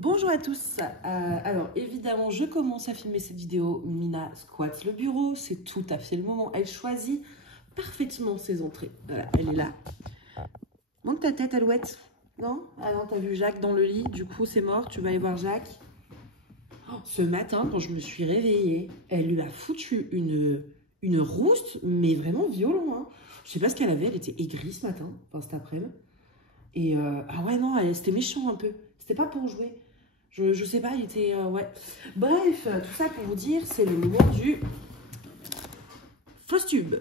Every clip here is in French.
Bonjour à tous, alors évidemment je commence à filmer cette vidéo, Mina squatte le bureau, c'est tout à fait le moment, elle choisit parfaitement ses entrées, voilà, elle est là. Monte ta tête Alouette, non? Ah non, t'as vu Jacques dans le lit, du coup c'est mort, tu vas aller voir Jacques. Oh, ce matin quand je me suis réveillée, elle lui a foutu une rouste, mais vraiment violent, hein. Je sais pas ce qu'elle avait, elle était aigrie ce matin, enfin cet après-midi. Et ah ouais non, c'était méchant un peu, c'était pas pour jouer. Je sais pas, il était... ouais. Bref, tout ça pour vous dire, c'est le moment du Flosstube.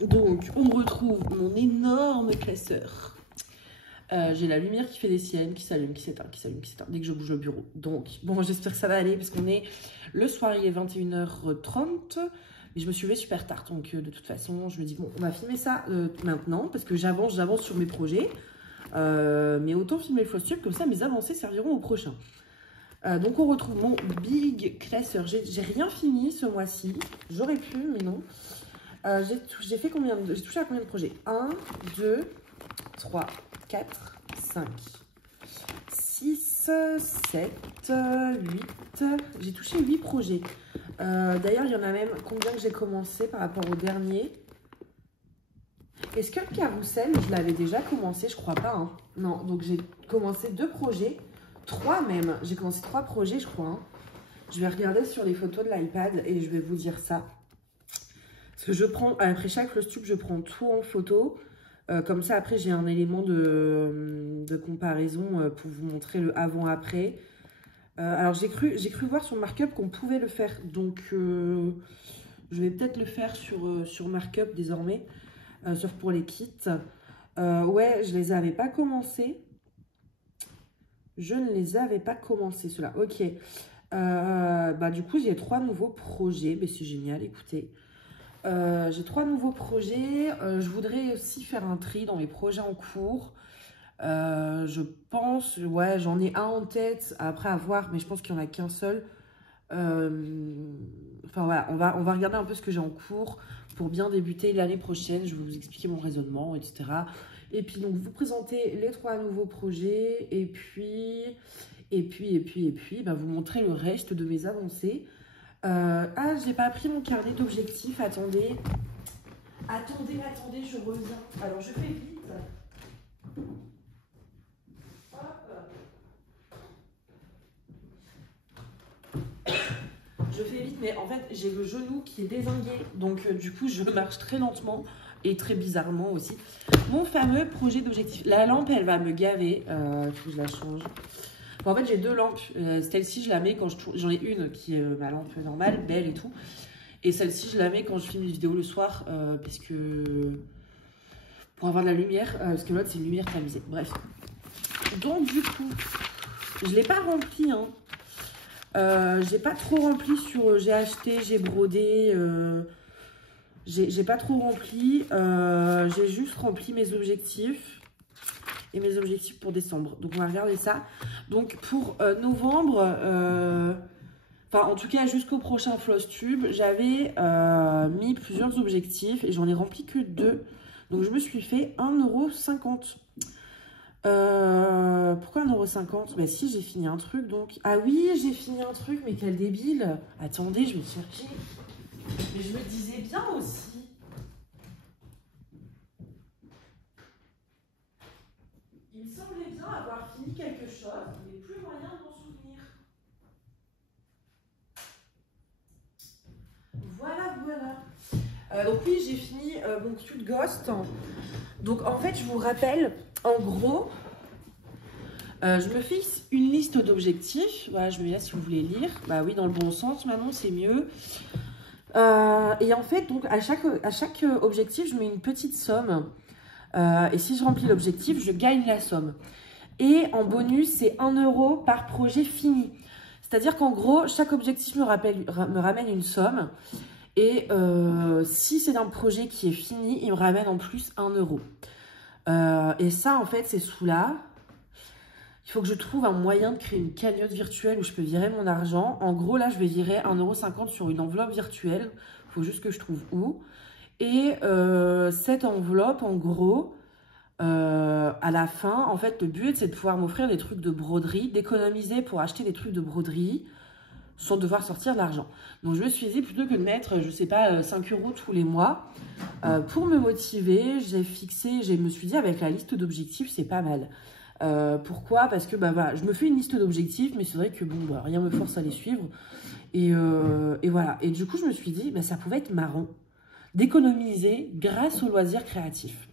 Donc, on me retrouve mon énorme classeur. J'ai la lumière qui fait des siennes, qui s'allume, qui s'éteint, qui s'allume, qui s'éteint, dès que je bouge le bureau. Donc, bon, j'espère que ça va aller, parce qu'on est... Le soir, il est 21h30, mais je me suis levée super tard, donc de toute façon, je me dis, bon, on va filmer ça maintenant, parce que j'avance sur mes projets. Mais autant filmer le Flosstube, comme ça, mes avancées serviront au prochain. Donc on retrouve mon big classeur. J'ai rien fini ce mois-ci. J'aurais pu, mais non. J'ai fait combien j'ai touché à combien de projets? 1, 2, 3, 4, 5, 6, 7, 8. J'ai touché 8 projets. D'ailleurs, il y en a même combien que j'ai commencé par rapport au dernier. Est-ce que le carrousel, je l'avais déjà commencé? Je crois pas. Hein. Non, donc j'ai commencé 2 projets. 3 même. J'ai commencé 3 projets, je crois. Hein. Je vais regarder sur les photos de l'iPad et je vais vous dire ça. Parce que je prends, après chaque Flosstube, je prends tout en photo. Comme ça, après, j'ai un élément de comparaison pour vous montrer le avant-après. Alors, j'ai cru voir sur Markup qu'on pouvait le faire. Donc, je vais peut-être le faire sur Markup désormais. Sauf pour les kits. Ouais, je les avais pas commencés. Je ne les avais pas commencés, ceux-là. Ok. Bah, du coup, j'ai 3 nouveaux projets. Mais c'est génial, écoutez. J'ai 3 nouveaux projets. Je voudrais aussi faire un tri dans mes projets en cours. Je pense, ouais, j'en ai un en tête. Après, à voir, mais je pense qu'il n'y en a qu'un seul. Enfin, voilà, on va regarder un peu ce que j'ai en cours pour bien débuter l'année prochaine. Je vais vous expliquer mon raisonnement, etc. Et puis, donc, vous présenter les 3 nouveaux projets. Et puis, bah, vous montrer le reste de mes avancées. Ah, j'ai pas pris mon carnet d'objectifs. Attendez, je reviens. Alors, je fais vite. Je fais vite, mais en fait, j'ai le genou qui est dézingué. Donc, du coup, je marche très lentement et très bizarrement aussi. Mon fameux projet d'objectif. La lampe, elle va me gaver. Il faut que je la change. Bon, en fait, j'ai 2 lampes. Celle-ci, je la mets quand je tourne. J'en ai une qui est ma lampe normale, belle et tout. Et celle-ci, je la mets quand je filme une vidéo le soir. Parce que... Pour avoir de la lumière. Parce que l'autre, c'est une lumière tamisée. Bref. Donc, du coup, je ne l'ai pas rempli, hein. J'ai pas trop rempli sur j'ai acheté, j'ai brodé, j'ai pas trop rempli, j'ai juste rempli mes objectifs et mes objectifs pour décembre. Donc on va regarder ça. Donc pour novembre, enfin en tout cas jusqu'au prochain Flosstube, j'avais mis plusieurs objectifs et j'en ai rempli que 2. Donc je me suis fait 1,50 €. Pourquoi 1,50 €? Bah si, j'ai fini un truc donc. Ah oui, j'ai fini un truc, mais quel débile. Attendez, je vais chercher. Mais je me disais bien aussi. Il me semblait bien avoir fini quelque chose, mais plus moyen de m'en souvenir. Voilà. Donc oui, j'ai fini mon cul de Ghost. Donc en fait, je vous rappelle, en gros, je me fixe une liste d'objectifs. Voilà, je me laisse si vous voulez lire. Bah oui, dans le bon sens, maintenant, c'est mieux. Et en fait, donc à chaque objectif, je mets une petite somme. Et si je remplis l'objectif, je gagne la somme. Et en bonus, c'est 1 € par projet fini. C'est-à-dire qu'en gros, chaque objectif me ramène une somme. Et si c'est un projet qui est fini, il me ramène en plus 1 €. Et ça, en fait, c'est sous là. Il faut que je trouve un moyen de créer une cagnotte virtuelle où je peux virer mon argent. En gros, là, je vais virer 1,50 € sur une enveloppe virtuelle. Il faut juste que je trouve où. Et cette enveloppe, en gros, à la fin, en fait, le but, c'est de pouvoir m'offrir des trucs de broderie, d'économiser pour acheter des trucs de broderie sans devoir sortir de l'argent. Donc, je me suis dit, plutôt que de mettre, je sais pas, 5 € tous les mois, pour me motiver, je me suis dit, avec la liste d'objectifs, c'est pas mal. Pourquoi? Parce que, bah, voilà, je me fais une liste d'objectifs, mais c'est vrai que, bon, bah, rien me force à les suivre. Et voilà. Et du coup, je me suis dit, bah, ça pouvait être marrant d'économiser grâce aux loisirs créatifs.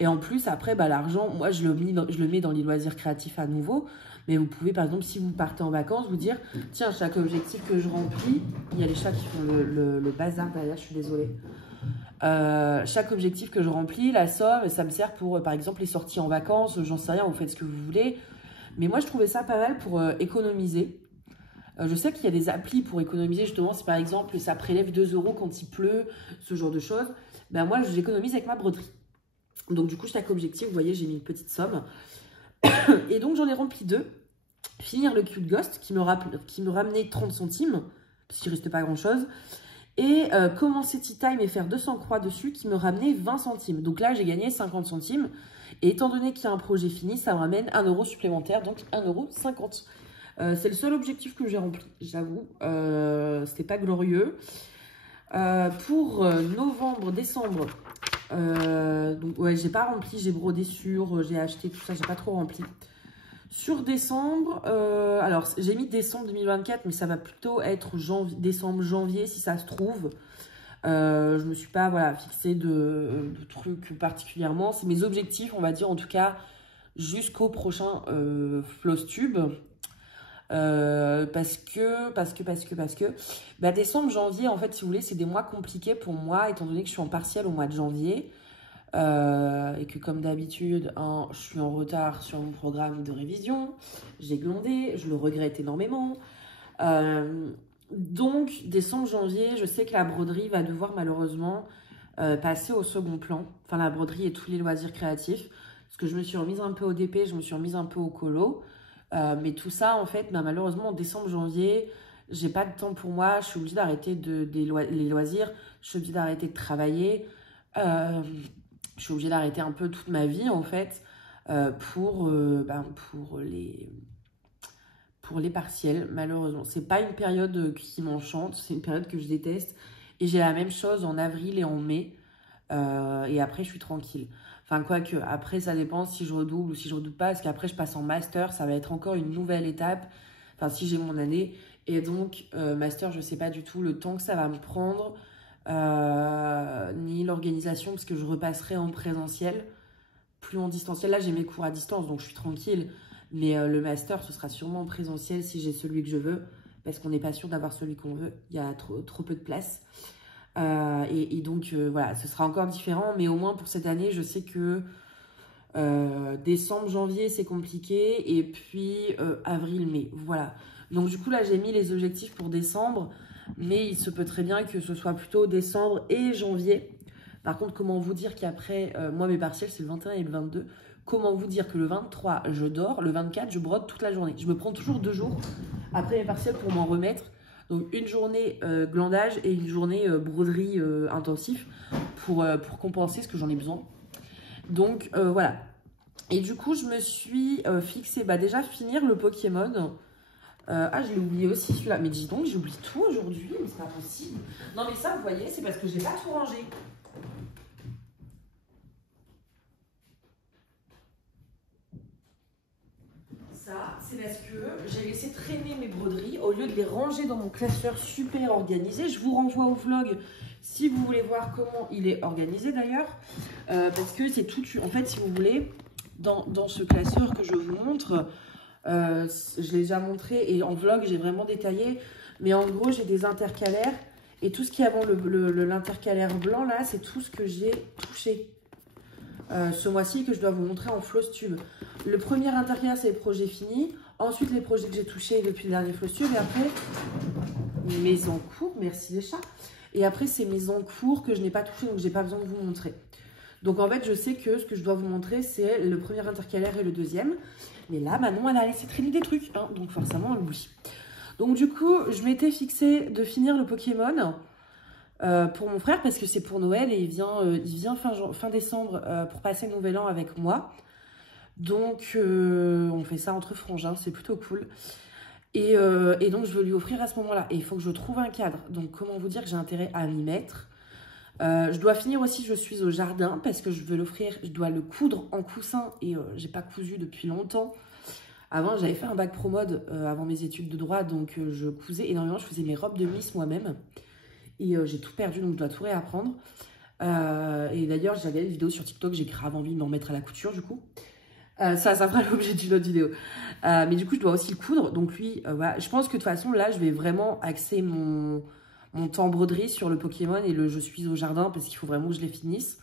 Et en plus, après, bah, l'argent, moi, je le mets dans les loisirs créatifs à nouveau. Mais vous pouvez, par exemple, si vous partez en vacances, vous dire, tiens, chaque objectif que je remplis, il y a les chats qui font le bazar derrière, je suis désolée. Chaque objectif que je remplis, la somme, ça me sert pour, par exemple, les sorties en vacances, j'en sais rien, vous faites ce que vous voulez. Mais moi, je trouvais ça pas mal pour économiser. Je sais qu'il y a des applis pour économiser, justement, si par exemple, ça prélève 2 € quand il pleut, ce genre de choses. Ben moi, j'économise avec ma broderie. Donc, du coup, chaque objectif, vous voyez, j'ai mis une petite somme. Et donc, j'en ai rempli 2. Finir le Cute Ghost, qui me ramenait 30 centimes, parce qu'il ne restait pas grand-chose. Et commencer Tea Time et faire 200 croix dessus, qui me ramenait 20 centimes. Donc là, j'ai gagné 50 centimes. Et étant donné qu'il y a un projet fini, ça me ramène 1 € supplémentaire, donc 1,50 €. C'est le seul objectif que j'ai rempli, j'avoue. C'était pas glorieux. Pour novembre, décembre, donc ouais, j'ai pas rempli, j'ai brodé sur, j'ai acheté tout ça, j'ai pas trop rempli. Sur décembre, alors j'ai mis décembre 2024, mais ça va plutôt être décembre, janvier si ça se trouve. Je me suis pas voilà, fixé de trucs particulièrement. C'est mes objectifs, on va dire en tout cas, jusqu'au prochain Flosstube. Parce que bah, décembre, janvier, en fait, si vous voulez, c'est des mois compliqués pour moi, étant donné que je suis en partiel au mois de janvier. Et que comme d'habitude, je suis en retard sur mon programme de révision, j'ai glandé, je le regrette énormément. Donc, décembre, janvier, je sais que la broderie va devoir malheureusement passer au second plan. Enfin, la broderie et tous les loisirs créatifs. Parce que je me suis remise un peu au DP, je me suis remise un peu au colo. Mais tout ça, en fait, bah, malheureusement, en décembre, janvier, j'ai pas de temps pour moi. Je suis obligée d'arrêter les loisirs. Je suis obligée d'arrêter de travailler. Je suis obligée d'arrêter un peu toute ma vie, en fait, pour les partiels, malheureusement. C'est pas une période qui m'enchante, c'est une période que je déteste. Et j'ai la même chose en avril et en mai. Et après, je suis tranquille. Enfin, quoique, après, ça dépend si je redouble ou si je redouble pas. Parce qu'après, je passe en master. Ça va être encore une nouvelle étape. Enfin, si j'ai mon année. Et donc, master, je sais pas du tout le temps que ça va me prendre. Ni l'organisation. Parce que je repasserai en présentiel. Plus en distanciel. Là, j'ai mes cours à distance. Donc, je suis tranquille. Mais le master, ce sera sûrement en présentiel si j'ai celui que je veux. Parce qu'on n'est pas sûr d'avoir celui qu'on veut. Il y a trop peu de place. Et donc, voilà, ce sera encore différent. Mais au moins, pour cette année, je sais que décembre, janvier, c'est compliqué. Et puis, avril, mai. Voilà. Donc, du coup, là, j'ai mis les objectifs pour décembre. Mais il se peut très bien que ce soit plutôt décembre et janvier. Par contre, comment vous dire qu'après, moi, mes partiels, c'est le 21 et le 22. Comment vous dire que le 23, je dors. Le 24, je brode toute la journée. Je me prends toujours 2 jours après mes partiels pour m'en remettre. Donc, une journée glandage et une journée broderie intensif pour compenser ce que j'en ai besoin. Donc, voilà. Et du coup, je me suis fixé, bah, déjà, finir le Pokémon. Je l'ai oublié aussi celui-là. Mais dis donc, j'oublie tout aujourd'hui, mais c'est pas possible. Non, mais ça, vous voyez, c'est parce que j'ai pas tout rangé. Ça, c'est parce que j'ai laissé traîner mes broderies au lieu de les ranger dans mon classeur super organisé. Je vous renvoie au vlog si vous voulez voir comment il est organisé d'ailleurs. Parce que c'est tout, en fait, si vous voulez, dans ce classeur que je vous montre, je l'ai déjà montré et en vlog, j'ai vraiment détaillé. Mais en gros, j'ai des intercalaires et tout ce qui est avant l'intercalaire blanc, là, c'est tout ce que j'ai touché. Ce mois-ci que je dois vous montrer en Flosstube. Le premier intercalaire, c'est les projets finis. Ensuite, les projets que j'ai touchés depuis le dernier Flosstube. Et après, mes en cours. Merci les chats. Et après, c'est mes en cours que je n'ai pas touché, donc j'ai pas besoin de vous montrer. Donc, en fait, je sais que ce que je dois vous montrer, c'est le premier intercalaire et le deuxième. Mais là, Manon, elle a laissé traîner des trucs. Hein, donc, forcément, elle oublie. Donc, du coup, je m'étais fixé de finir le Pokémon. pour mon frère parce que c'est pour Noël et il vient fin décembre pour passer le Nouvel An avec moi. Donc, on fait ça entre frangins, c'est plutôt cool. Et donc, je veux lui offrir à ce moment-là. Et il faut que je trouve un cadre. Donc, comment vous dire que j'ai intérêt à m'y mettre. Je dois finir aussi, je suis au jardin parce que je veux l'offrir. Je dois le coudre en coussin et j'ai pas cousu depuis longtemps. Avant, j'avais fait un bac pro mode avant mes études de droit. Donc, je cousais énormément. Je faisais mes robes de Miss moi-même. Et j'ai tout perdu, donc je dois tout réapprendre. Et d'ailleurs, j'avais une vidéo sur TikTok. J'ai grave envie de m'en mettre à la couture du coup. Ça fera l'objet d'une autre vidéo. Mais du coup, je dois aussi le coudre. Donc lui, voilà. Je pense que de toute façon, là, je vais vraiment axer mon temps broderie sur le Pokémon et le Je suis au jardin parce qu'il faut vraiment que je les finisse.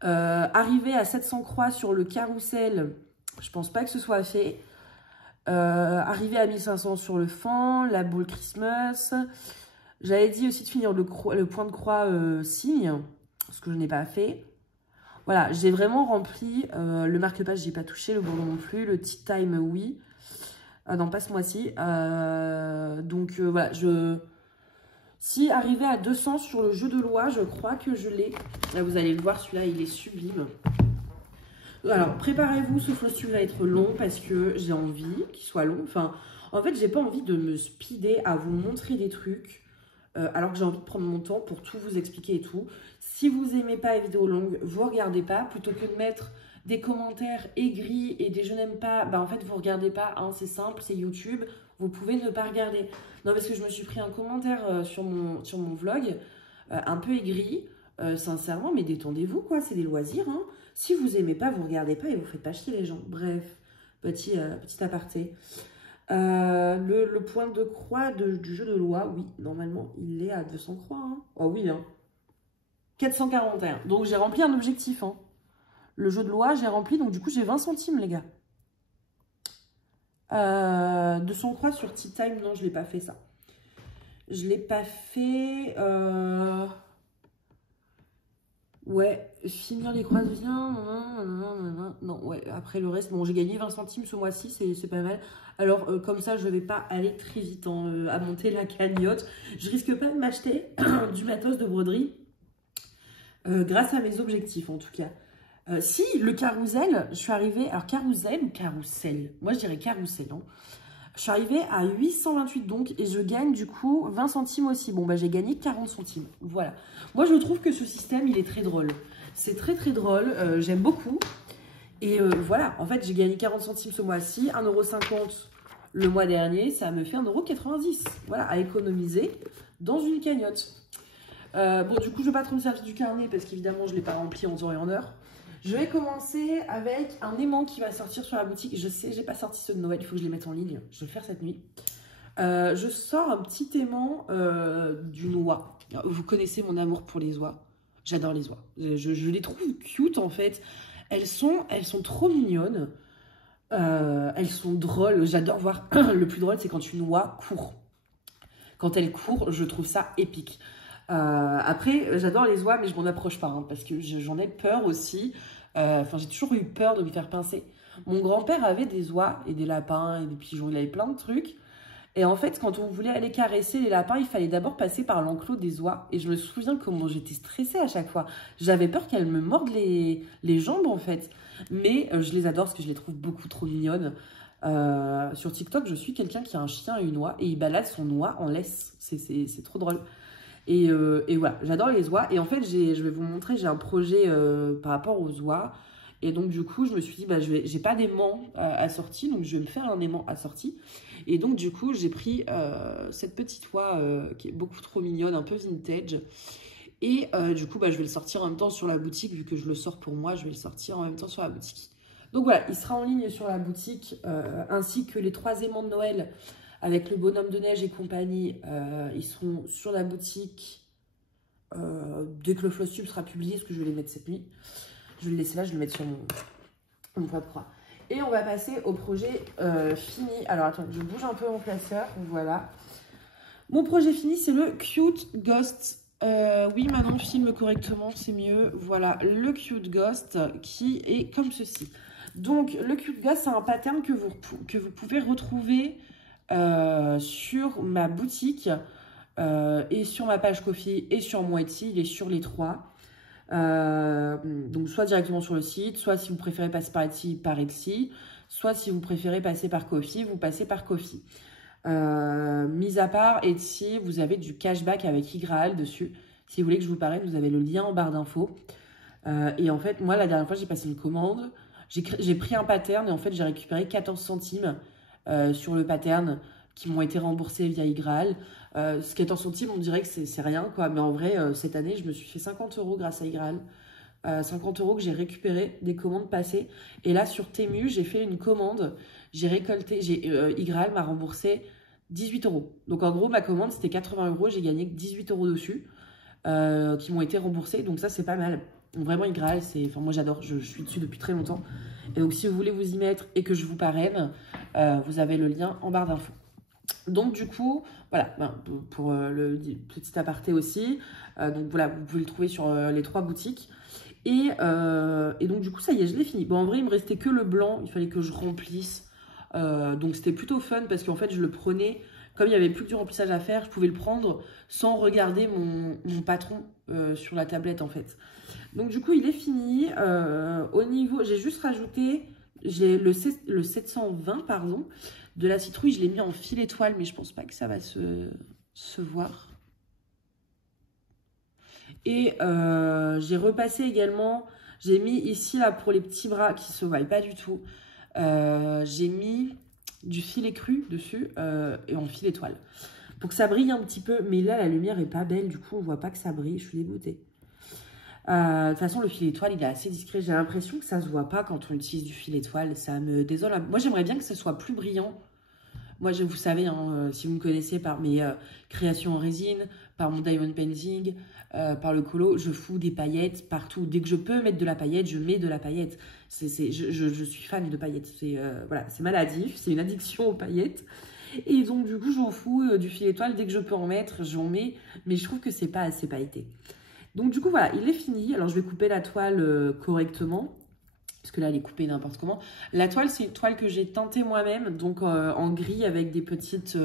Arriver à 700 croix sur le carrousel, je pense pas que ce soit fait. Arriver à 1500 sur le fan, la boule Christmas. J'avais dit aussi de finir le point de croix signe, ce que je n'ai pas fait. Voilà, j'ai vraiment rempli le marque-page, j'ai pas touché, le bourdon non plus, le tea time, oui. Non, pas ce mois-ci. Donc, voilà, si arrivé à 200 sur le jeu de loi, je crois que je l'ai. Là, vous allez le voir, celui-là, il est sublime. Alors, préparez-vous, ce flossu va être long parce que j'ai envie qu'il soit long. Enfin, en fait, j'ai pas envie de me speeder à vous montrer des trucs. Alors que j'ai envie de prendre mon temps pour tout vous expliquer et tout. Si vous n'aimez pas les vidéos longues, vous regardez pas. Plutôt que de mettre des commentaires aigris et des je n'aime pas, bah en fait vous regardez pas, hein, c'est simple, c'est YouTube. Vous pouvez ne pas regarder. Non, parce que je me suis pris un commentaire sur mon vlog, un peu aigri. Sincèrement, mais détendez-vous quoi, c'est des loisirs. Hein. Si vous aimez pas, vous regardez pas et vous faites pas chier les gens. Bref, petit aparté. Le point de croix du jeu de loi, oui, normalement, il est à 200 croix. Hein. Oh oui, hein. 441. Donc, j'ai rempli un objectif. Hein. Le jeu de loi, j'ai rempli. Donc, du coup, j'ai 20 centimes, les gars. 200 croix sur Tea Time. Non, je ne l'ai pas fait, ça. Je ne l'ai pas fait. Ouais, finir les croix bien. Non, ouais, après le reste, bon, j'ai gagné 20 centimes ce mois-ci, c'est pas mal. Alors, comme ça, je vais pas aller très vite hein, à monter la cagnotte. Je risque pas de m'acheter du matos de broderie grâce à mes objectifs, en tout cas. Si, le carrousel, je suis arrivée... Alors, carrousel ou carrousel? Moi, je dirais carrousel, hein. Je suis arrivée à 828 donc, et je gagne du coup 20 centimes aussi. Bon, bah j'ai gagné 40 centimes, voilà. Moi, je trouve que ce système, il est très drôle. C'est très, très drôle, j'aime beaucoup. Et voilà, en fait, j'ai gagné 40 centimes ce mois-ci, 1,50 € le mois dernier, ça me fait 1,90 €. Voilà, à économiser dans une cagnotte. Bon, du coup, je ne vais pas trop me servir du carnet parce qu'évidemment, je ne l'ai pas rempli en temps et en heure. Je vais commencer avec un aimant qui va sortir sur la boutique. Je sais, j'ai pas sorti ceux de Noël, il faut que je les mette en ligne. Je vais le faire cette nuit. Je sors un petit aimant d'une oie. Vous connaissez mon amour pour les oies. J'adore les oies. Je les trouve cute en fait. Elles sont trop mignonnes. Elles sont drôles. J'adore voir. Le plus drôle, c'est quand une oie court. Quand elle court, je trouve ça épique. Après, j'adore les oies, mais je m'en approche pas hein, parce que j'en ai peur aussi. Enfin, j'ai toujours eu peur de me faire pincer. Mon grand-père avait des oies et des lapins et des pigeons. Il avait plein de trucs. Et en fait, quand on voulait aller caresser les lapins, il fallait d'abord passer par l'enclos des oies. Et je me souviens comment j'étais stressée à chaque fois. J'avais peur qu'elles me mordent les jambes, en fait. Mais je les adore parce que je les trouve beaucoup trop mignonnes. Sur TikTok, je suis quelqu'un qui a un chien et une oie. Et il balade son oie en laisse. C'est trop drôle. Et voilà, j'adore les oies. Et en fait, je vais vous montrer, j'ai un projet par rapport aux oies. Et donc, du coup, je me suis dit, bah, j'ai pas d'aimant assorti, donc je vais me faire un aimant assorti. Et donc, du coup, j'ai pris cette petite oie qui est beaucoup trop mignonne, un peu vintage. Et du coup, bah, je vais le sortir en même temps sur la boutique, vu que je le sors pour moi, je vais le sortir en même temps sur la boutique. Donc voilà, il sera en ligne sur la boutique, ainsi que les 3 aimants de Noël avec le bonhomme de neige et compagnie. Ils seront sur la boutique dès que le Flosstube sera publié, parce que je vais les mettre cette nuit. Je vais le laisser là, je vais le mettre sur mon point de croix. Et on va passer au projet fini. Alors, attends, je bouge un peu mon classeur. Voilà. Mon projet fini, c'est le Cute Ghost. Oui, Manon, filme correctement, c'est mieux. Voilà, le Cute Ghost qui est comme ceci. Donc, le Cute Ghost, c'est un pattern que vous pouvez retrouver sur ma boutique. et sur ma page Ko-fi et sur mon Etsy. Il est sur les 3. Donc soit directement sur le site, soit si vous préférez passer par Etsy, soit si vous préférez passer par Ko-fi, vous passez par Ko-fi. Mis à part Etsy, vous avez du cashback avec Igraal dessus. Si vous voulez que je vous parraine, vous avez le lien en barre d'infos. Et en fait, moi, la dernière fois, j'ai passé une commande. J'ai pris un pattern et en fait, j'ai récupéré 14 centimes sur le pattern qui m'ont été remboursés via Igraal. Ce 14 centimes, on dirait que c'est rien, quoi. Mais en vrai, cette année, je me suis fait 50 € grâce à Igraal. 50 € que j'ai récupéré des commandes passées. Et là, sur Temu, j'ai fait une commande. J'ai récolté, Igraal m'a remboursé 18 €. Donc en gros, ma commande, c'était 80 €. J'ai gagné 18 € dessus qui m'ont été remboursés. Donc ça, c'est pas mal. Donc, vraiment, Igraal, enfin, moi, j'adore. Je suis dessus depuis très longtemps. Et donc, si vous voulez vous y mettre et que je vous parraine, vous avez le lien en barre d'infos. Donc du coup, voilà, pour le petit aparté aussi, donc voilà, vous pouvez le trouver sur les 3 boutiques. Et donc du coup, ça y est, je l'ai fini. Bon, en vrai, il me restait que le blanc, il fallait que je remplisse. Donc c'était plutôt fun parce qu'en fait, je le prenais, comme il n'y avait plus que du remplissage à faire, je pouvais le prendre sans regarder mon patron sur la tablette en fait. Donc du coup, il est fini. Au niveau, j'ai juste rajouté, j'ai le 720, pardon, de la citrouille, je l'ai mis en fil étoile, mais je pense pas que ça va se voir. Et j'ai repassé également, j'ai mis ici, là, pour les petits bras qui se voient pas du tout, j'ai mis du filet cru dessus et en fil étoile. Pour que ça brille un petit peu, mais là, la lumière est pas belle, du coup, on voit pas que ça brille, je suis dégoûtée. De toute façon, le fil étoile, il est assez discret. J'ai l'impression que ça se voit pas quand on utilise du fil étoile. Ça me désole. Moi, j'aimerais bien que ça soit plus brillant. Moi, vous savez, hein, si vous me connaissez par mes créations en résine, par mon diamond painting, par le colo, je fous des paillettes partout. Dès que je peux mettre de la paillette, je mets de la paillette. Je suis fan de paillettes. Voilà, c'est maladif, c'est une addiction aux paillettes. Et donc, du coup, j'en fous du fil étoile. Dès que je peux en mettre, j'en mets. Mais je trouve que c'est pas assez pailleté. Donc du coup voilà, il est fini. Alors je vais couper la toile correctement, parce que là elle est coupée n'importe comment. La toile, c'est une toile que j'ai teintée moi-même, donc en gris avec des petites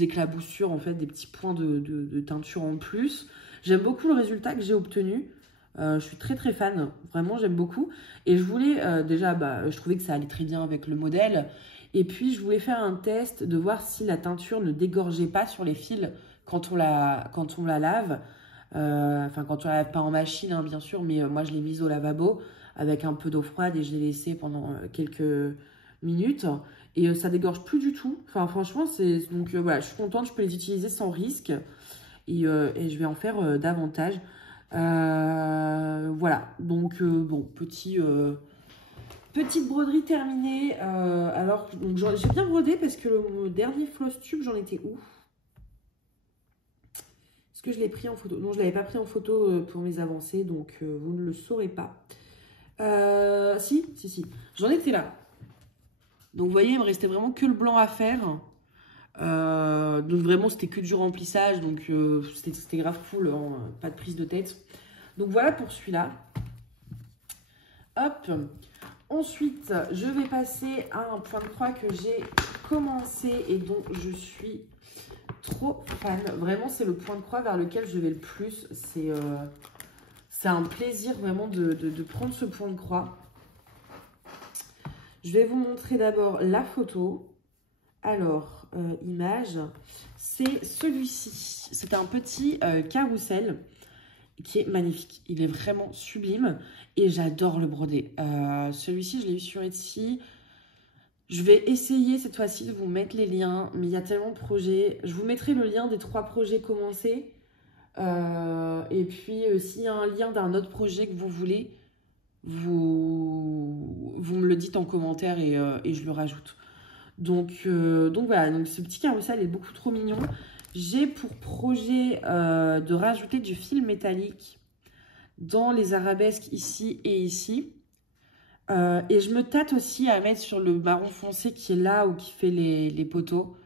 éclaboussures en fait, des petits points de teinture en plus. J'aime beaucoup le résultat que j'ai obtenu. Je suis très très fan, vraiment j'aime beaucoup. Et je voulais déjà, je trouvais que ça allait très bien avec le modèle. Et puis je voulais faire un test de voir si la teinture ne dégorgeait pas sur les fils quand on la lave. Enfin, quand on la lave pas en machine, hein, bien sûr, mais moi je l'ai mise au lavabo avec un peu d'eau froide et je l'ai laissée pendant quelques minutes. Et ça dégorge plus du tout. Enfin, franchement, donc voilà, je suis contente, je peux les utiliser sans risque. Et je vais en faire davantage. Voilà, donc bon, petite broderie terminée. Alors, j'ai bien brodé parce que le dernier floss tube, j'en étais où? Est-ce que je l'ai pris en photo? Non, je ne l'avais pas pris en photo pour mes avancées, donc vous ne le saurez pas. Si. J'en étais là. Donc, vous voyez, il me restait vraiment que le blanc à faire. Donc, vraiment, c'était que du remplissage. Donc, c'était grave cool, hein, pas de prise de tête. Donc, voilà pour celui-là. Hop. Ensuite, je vais passer à un point de croix que j'ai commencé et dont je suis trop fan. Vraiment, c'est le point de croix vers lequel je vais le plus. C'est un plaisir vraiment de prendre ce point de croix. Je vais vous montrer d'abord la photo. Alors, image, c'est celui-ci. C'est un petit carrousel qui est magnifique. Il est vraiment sublime et j'adore le broder. Celui-ci, je l'ai eu sur Etsy. Je vais essayer cette fois-ci de vous mettre les liens, mais il y a tellement de projets. Je vous mettrai le lien des 3 projets commencés. Et puis, s'il y a un lien d'un autre projet que vous voulez, vous me le dites en commentaire et je le rajoute. Donc voilà, donc ce petit carrousel est beaucoup trop mignon. J'ai pour projet de rajouter du fil métallique dans les arabesques ici et ici. Et je me tâte aussi à mettre sur le marron foncé qui est là ou qui fait les poteaux.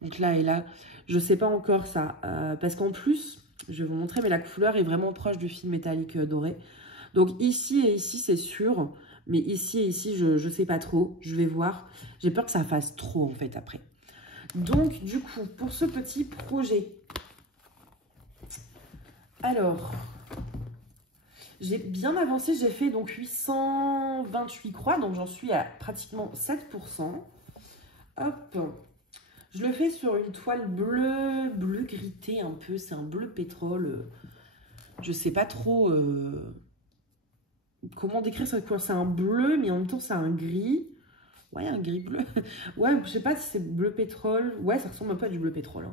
Donc là et là. Je ne sais pas encore ça. Parce qu'en plus, je vais vous montrer, mais la couleur est vraiment proche du fil métallique doré. Donc ici et ici, c'est sûr. Mais ici et ici, je ne sais pas trop. Je vais voir. J'ai peur que ça fasse trop en fait après. Donc, du coup, pour ce petit projet, alors, j'ai bien avancé, j'ai fait donc 828 croix, donc j'en suis à pratiquement 7%. Hop, je le fais sur une toile bleu gritté un peu, c'est un bleu pétrole. Je sais pas trop comment décrire cette couleur, c'est un bleu, mais en même temps c'est un gris. Ouais, un gris bleu. Ouais, je sais pas si c'est bleu pétrole. Ouais, ça ressemble un peu à du bleu pétrole.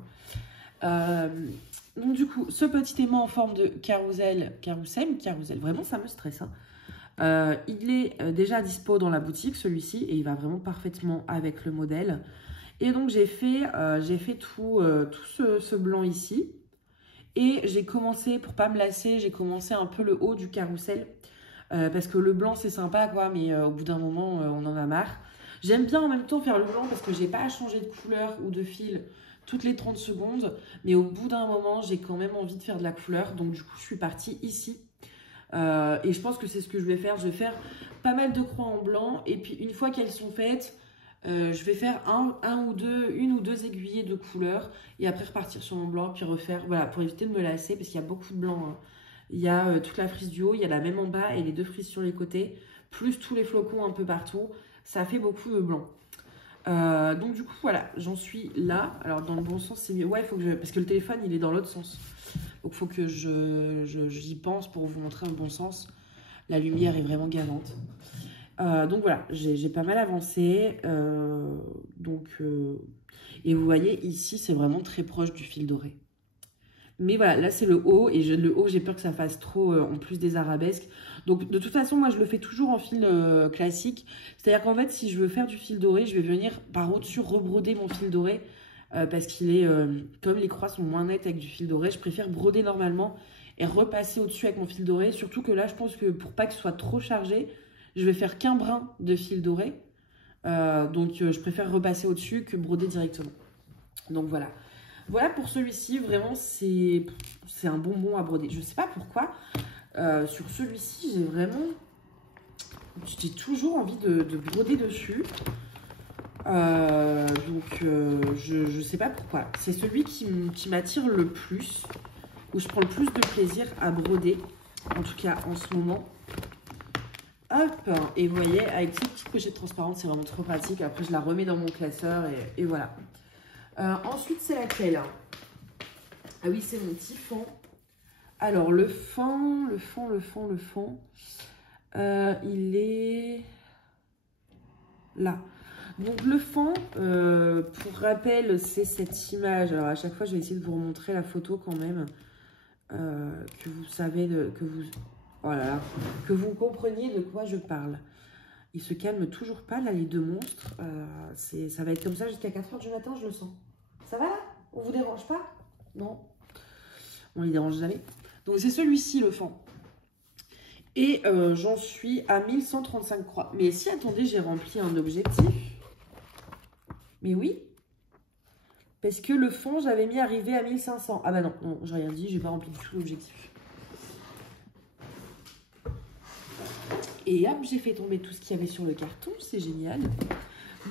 Donc du coup, ce petit aimant en forme de carrousel, vraiment ça me stresse. Il est déjà dispo dans la boutique, celui-ci, et il va vraiment parfaitement avec le modèle. Et donc j'ai fait tout ce blanc ici. Et j'ai commencé, pour pas me lasser, j'ai commencé un peu le haut du carrousel. Parce que le blanc c'est sympa quoi, mais au bout d'un moment on en a marre. J'aime bien en même temps faire le blanc parce que j'ai pas à changer de couleur ou de fil toutes les 30 secondes. Mais au bout d'un moment, j'ai quand même envie de faire de la couleur. Donc du coup, je suis partie ici. Et je pense que c'est ce que je vais faire. Je vais faire pas mal de croix en blanc. Et puis une fois qu'elles sont faites, je vais faire une ou deux aiguillés de couleur. Et après repartir sur mon blanc, puis refaire, voilà, pour éviter de me lasser parce qu'il y a beaucoup de blanc. Il y a toute la frise du haut, il y a la même en bas et les deux frises sur les côtés, plus tous les flocons un peu partout. Ça fait beaucoup de blanc. Donc du coup, voilà, j'en suis là. Alors dans le bon sens, c'est mieux. Ouais, faut que je... parce que le téléphone, il est dans l'autre sens. Donc il faut que j'y pense pour vous montrer le bon sens. La lumière est vraiment gavante. Donc voilà, j'ai pas mal avancé. Et vous voyez, ici, c'est vraiment très proche du fil doré. Mais voilà, là c'est le haut, et le haut j'ai peur que ça fasse trop en plus des arabesques. Donc de toute façon, moi je le fais toujours en fil classique. C'est-à-dire qu'en fait, si je veux faire du fil doré, je vais venir par au-dessus rebroder mon fil doré. Parce qu'il est, comme les croix sont moins nettes avec du fil doré, je préfère broder normalement et repasser au-dessus avec mon fil doré. Surtout que là, je pense que pour pas que ce soit trop chargé, je vais faire qu'un brin de fil doré. Donc je préfère repasser au-dessus que broder directement. Donc voilà. Voilà pour celui-ci, vraiment c'est un bonbon à broder. Je sais pas pourquoi, sur celui-ci j'ai toujours envie de broder dessus. Je sais pas pourquoi. C'est celui qui m'attire le plus, où je prends le plus de plaisir à broder, en tout cas en ce moment. Hop, et vous voyez, avec cette petite pochette transparente, c'est vraiment trop pratique. Après, je la remets dans mon classeur et voilà. Ensuite, c'est laquelle? Ah oui, c'est mon petit fond. Alors, le fond, il est là. Donc, le fond, pour rappel, c'est cette image. Alors, à chaque fois, je vais essayer de vous remontrer la photo quand même. Que vous savez, voilà, que vous compreniez de quoi je parle. Il se calme toujours pas, là, les deux monstres. Ça va être comme ça jusqu'à 4 h du matin, je le sens. Ça va, là? On vous dérange pas? Non? On les dérange jamais. Donc, c'est celui-ci, le fond. Et j'en suis à 1135 croix. Mais si, attendez, j'ai rempli un objectif. Mais oui. Parce que le fond, j'avais mis arrivé à 1500. Ah bah non, non, j'ai rien dit, j'ai pas rempli du tout l'objectif. Et hop, j'ai fait tomber tout ce qu'il y avait sur le carton, c'est génial.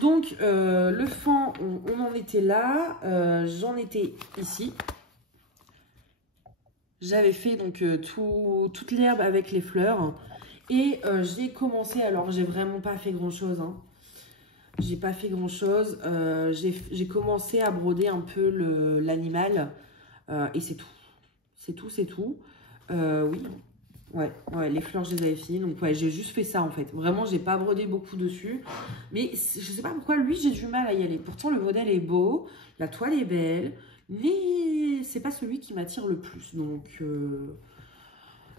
Donc, le fond, on en était là. J'en étais ici. J'avais fait donc toute l'herbe avec les fleurs. Et j'ai commencé, alors j'ai vraiment pas fait grand chose. Hein. J'ai pas fait grand chose. J'ai commencé à broder un peu l'animal. Et c'est tout. C'est tout, c'est tout. Oui. Ouais, les fleurs, je les avais finies. Donc, ouais, j'ai juste fait ça, en fait. Vraiment, j'ai pas brodé beaucoup dessus. Mais je sais pas pourquoi, lui, j'ai du mal à y aller. Pourtant, le modèle est beau. La toile est belle. Mais c'est pas celui qui m'attire le plus. Donc, je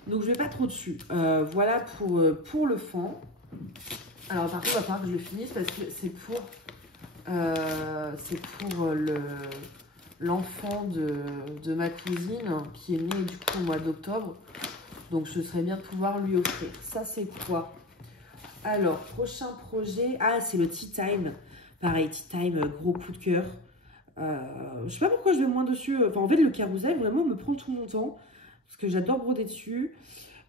vais pas trop dessus. Voilà pour le fond. Alors, par contre, il va falloir que je le finisse parce que c'est pour l'enfant de ma cousine qui est né, du coup, au mois d'octobre. Donc, ce serait bien de pouvoir lui offrir. Ça, c'est quoi? Alors, prochain projet. Ah, c'est le Tea Time. Pareil, Tea Time, gros coup de cœur. Je sais pas pourquoi je vais moins dessus. Enfin, en fait, le carrousel, vraiment, me prend tout mon temps. Parce que j'adore broder dessus.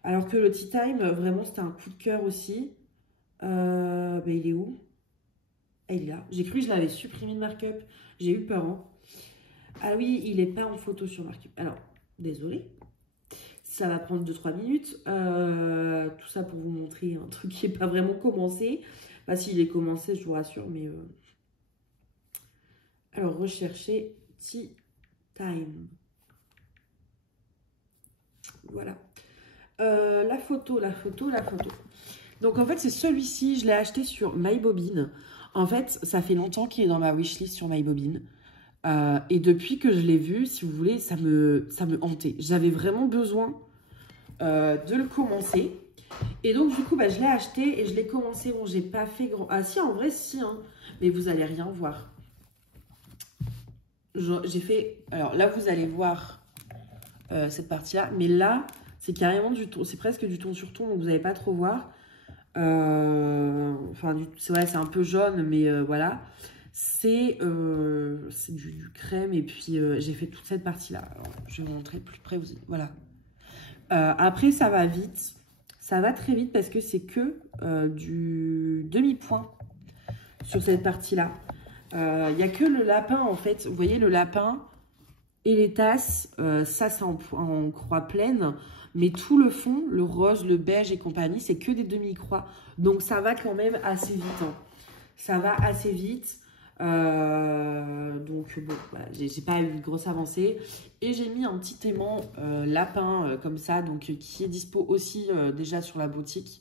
Alors que le Tea Time, vraiment, c'était un coup de cœur aussi. Il est où? Elle est là. J'ai cru que je l'avais supprimé de Markup. J'ai eu peur. Hein. Ah oui, il n'est pas en photo sur Markup. Alors, désolée. Ça va prendre 2-3 minutes. Tout ça pour vous montrer un truc qui n'est pas vraiment commencé. Bah, s'il est commencé, je vous rassure, mais... Alors, rechercher Tea Time. Voilà. La photo. Donc, en fait, c'est celui-ci. Je l'ai acheté sur MyBobine. En fait, ça fait longtemps qu'il est dans ma wishlist sur MyBobine. Et depuis que je l'ai vu, si vous voulez, ça me hantait. J'avais vraiment besoin de le commencer. Et donc, du coup, bah, je l'ai acheté et je l'ai commencé. Bon, j'ai pas fait grand... Ah si, en vrai, si. Hein. Mais vous allez rien voir. J'ai fait... Alors là, vous allez voir cette partie-là. Mais là, c'est carrément du ton. C'est presque du ton sur ton, donc vous n'allez pas trop voir. Enfin, c'est vrai, c'est un peu jaune, mais voilà. C'est du crème. Et puis, j'ai fait toute cette partie-là. Je vais vous montrer plus près. Voilà. Après, ça va vite. Ça va très vite parce que c'est que du demi-point sur cette partie-là. Il n'y a que le lapin, en fait. Vous voyez, le lapin et les tasses, ça, c'est en croix pleine. Mais tout le fond, le rose, le beige et compagnie, c'est que des demi-croix. Donc, ça va quand même assez vite. Hein. Ça va assez vite. Donc, bon, voilà, j'ai pas eu une grosse avancée. Et j'ai mis un petit aimant lapin comme ça, donc qui est dispo aussi déjà sur la boutique.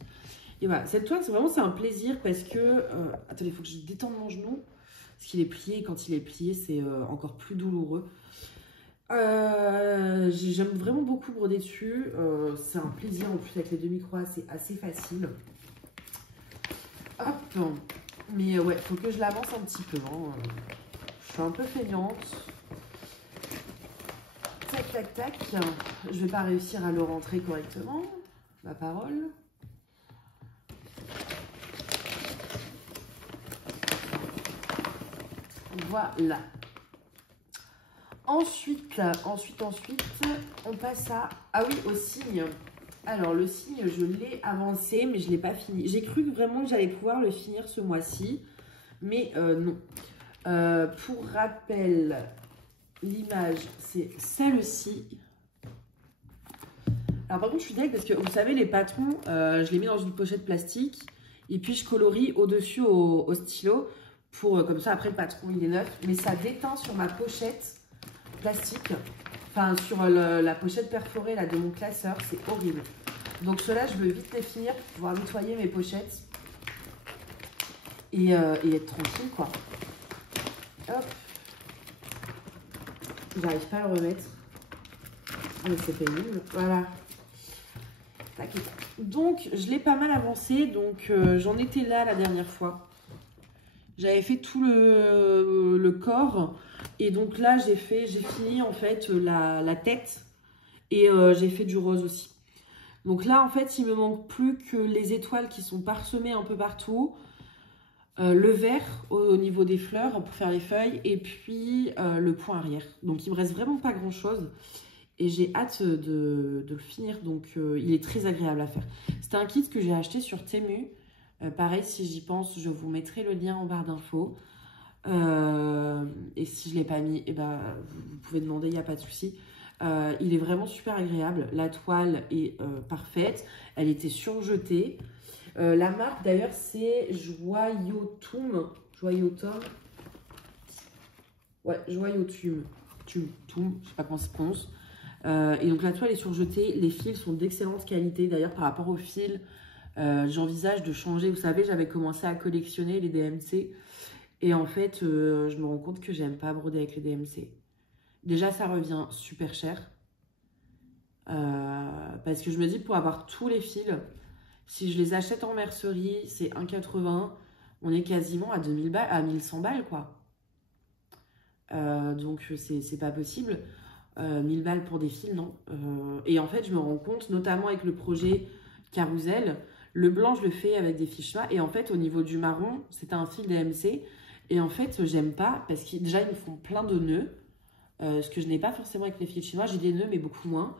Et voilà, cette toile, c'est un plaisir parce que... attendez, il faut que je détende mon genou. Parce qu'il est plié, et quand il est plié, c'est encore plus douloureux. J'aime vraiment beaucoup broder dessus. C'est un plaisir en plus avec les demi-croix, c'est assez facile. Hop. Mais ouais, faut que je l'avance un petit peu. Hein. Je suis un peu feignante. Tac, tac, tac. Je vais pas réussir à le rentrer correctement. Ma parole. Voilà. Ensuite, on passe à... Ah oui, au signe. Alors, le signe, je l'ai avancé, mais je ne l'ai pas fini. J'ai cru vraiment que j'allais pouvoir le finir ce mois-ci, mais non. Pour rappel, l'image, c'est celle-ci. Alors, par contre, je suis deg parce que, vous savez, les patrons, je les mets dans une pochette plastique et puis je colorie au-dessus au stylo pour, comme ça, après, le patron, il est neuf. Mais ça déteint sur ma pochette plastique, enfin sur la pochette perforée là de mon classeur, c'est horrible. Donc ceux-là, je veux vite les finir pour pouvoir nettoyer mes pochettes et être tranquille quoi. Hop, j'arrive pas à le remettre, mais c'est pénible. Voilà. Tac, tac. Donc je l'ai pas mal avancé, donc j'en étais là la dernière fois. J'avais fait tout le corps. Et donc là, j'ai fini en fait la tête. Et j'ai fait du rose aussi. Donc là, en fait, il me manque plus que les étoiles qui sont parsemées un peu partout. Le vert au niveau des fleurs pour faire les feuilles. Et puis le point arrière. Donc il me reste vraiment pas grand chose. Et j'ai hâte de le finir. Donc il est très agréable à faire. C'était un kit que j'ai acheté sur Temu. Pareil, si j'y pense, je vous mettrai le lien en barre d'infos. Et si je ne l'ai pas mis, eh ben, vous pouvez demander, il n'y a pas de souci. Il est vraiment super agréable. La toile est parfaite. Elle était surjetée. La marque, d'ailleurs, c'est Joyotum. Joyotum. Ouais, Joyotum. Je ne sais pas comment ça se prononce. Et donc, la toile est surjetée. Les fils sont d'excellente qualité. D'ailleurs, par rapport aux fils, j'envisage de changer. Vous savez, j'avais commencé à collectionner les DMC. Et en fait, je me rends compte que j'aime pas broder avec les DMC. Déjà, ça revient super cher. Parce que je me dis, pour avoir tous les fils, si je les achète en mercerie, c'est 1,80. On est quasiment à 2000 balles, à 1100 balles, quoi. Donc, c'est pas possible. 1000 balles pour des fils, non. Et en fait, je me rends compte, notamment avec le projet Carousel, le blanc, je le fais avec des fils chinois. Et en fait, au niveau du marron, c'est un fil DMC. Et en fait, j'aime pas parce que déjà, ils me font plein de nœuds. Ce que je n'ai pas forcément avec les fils chinois. J'ai des nœuds, mais beaucoup moins.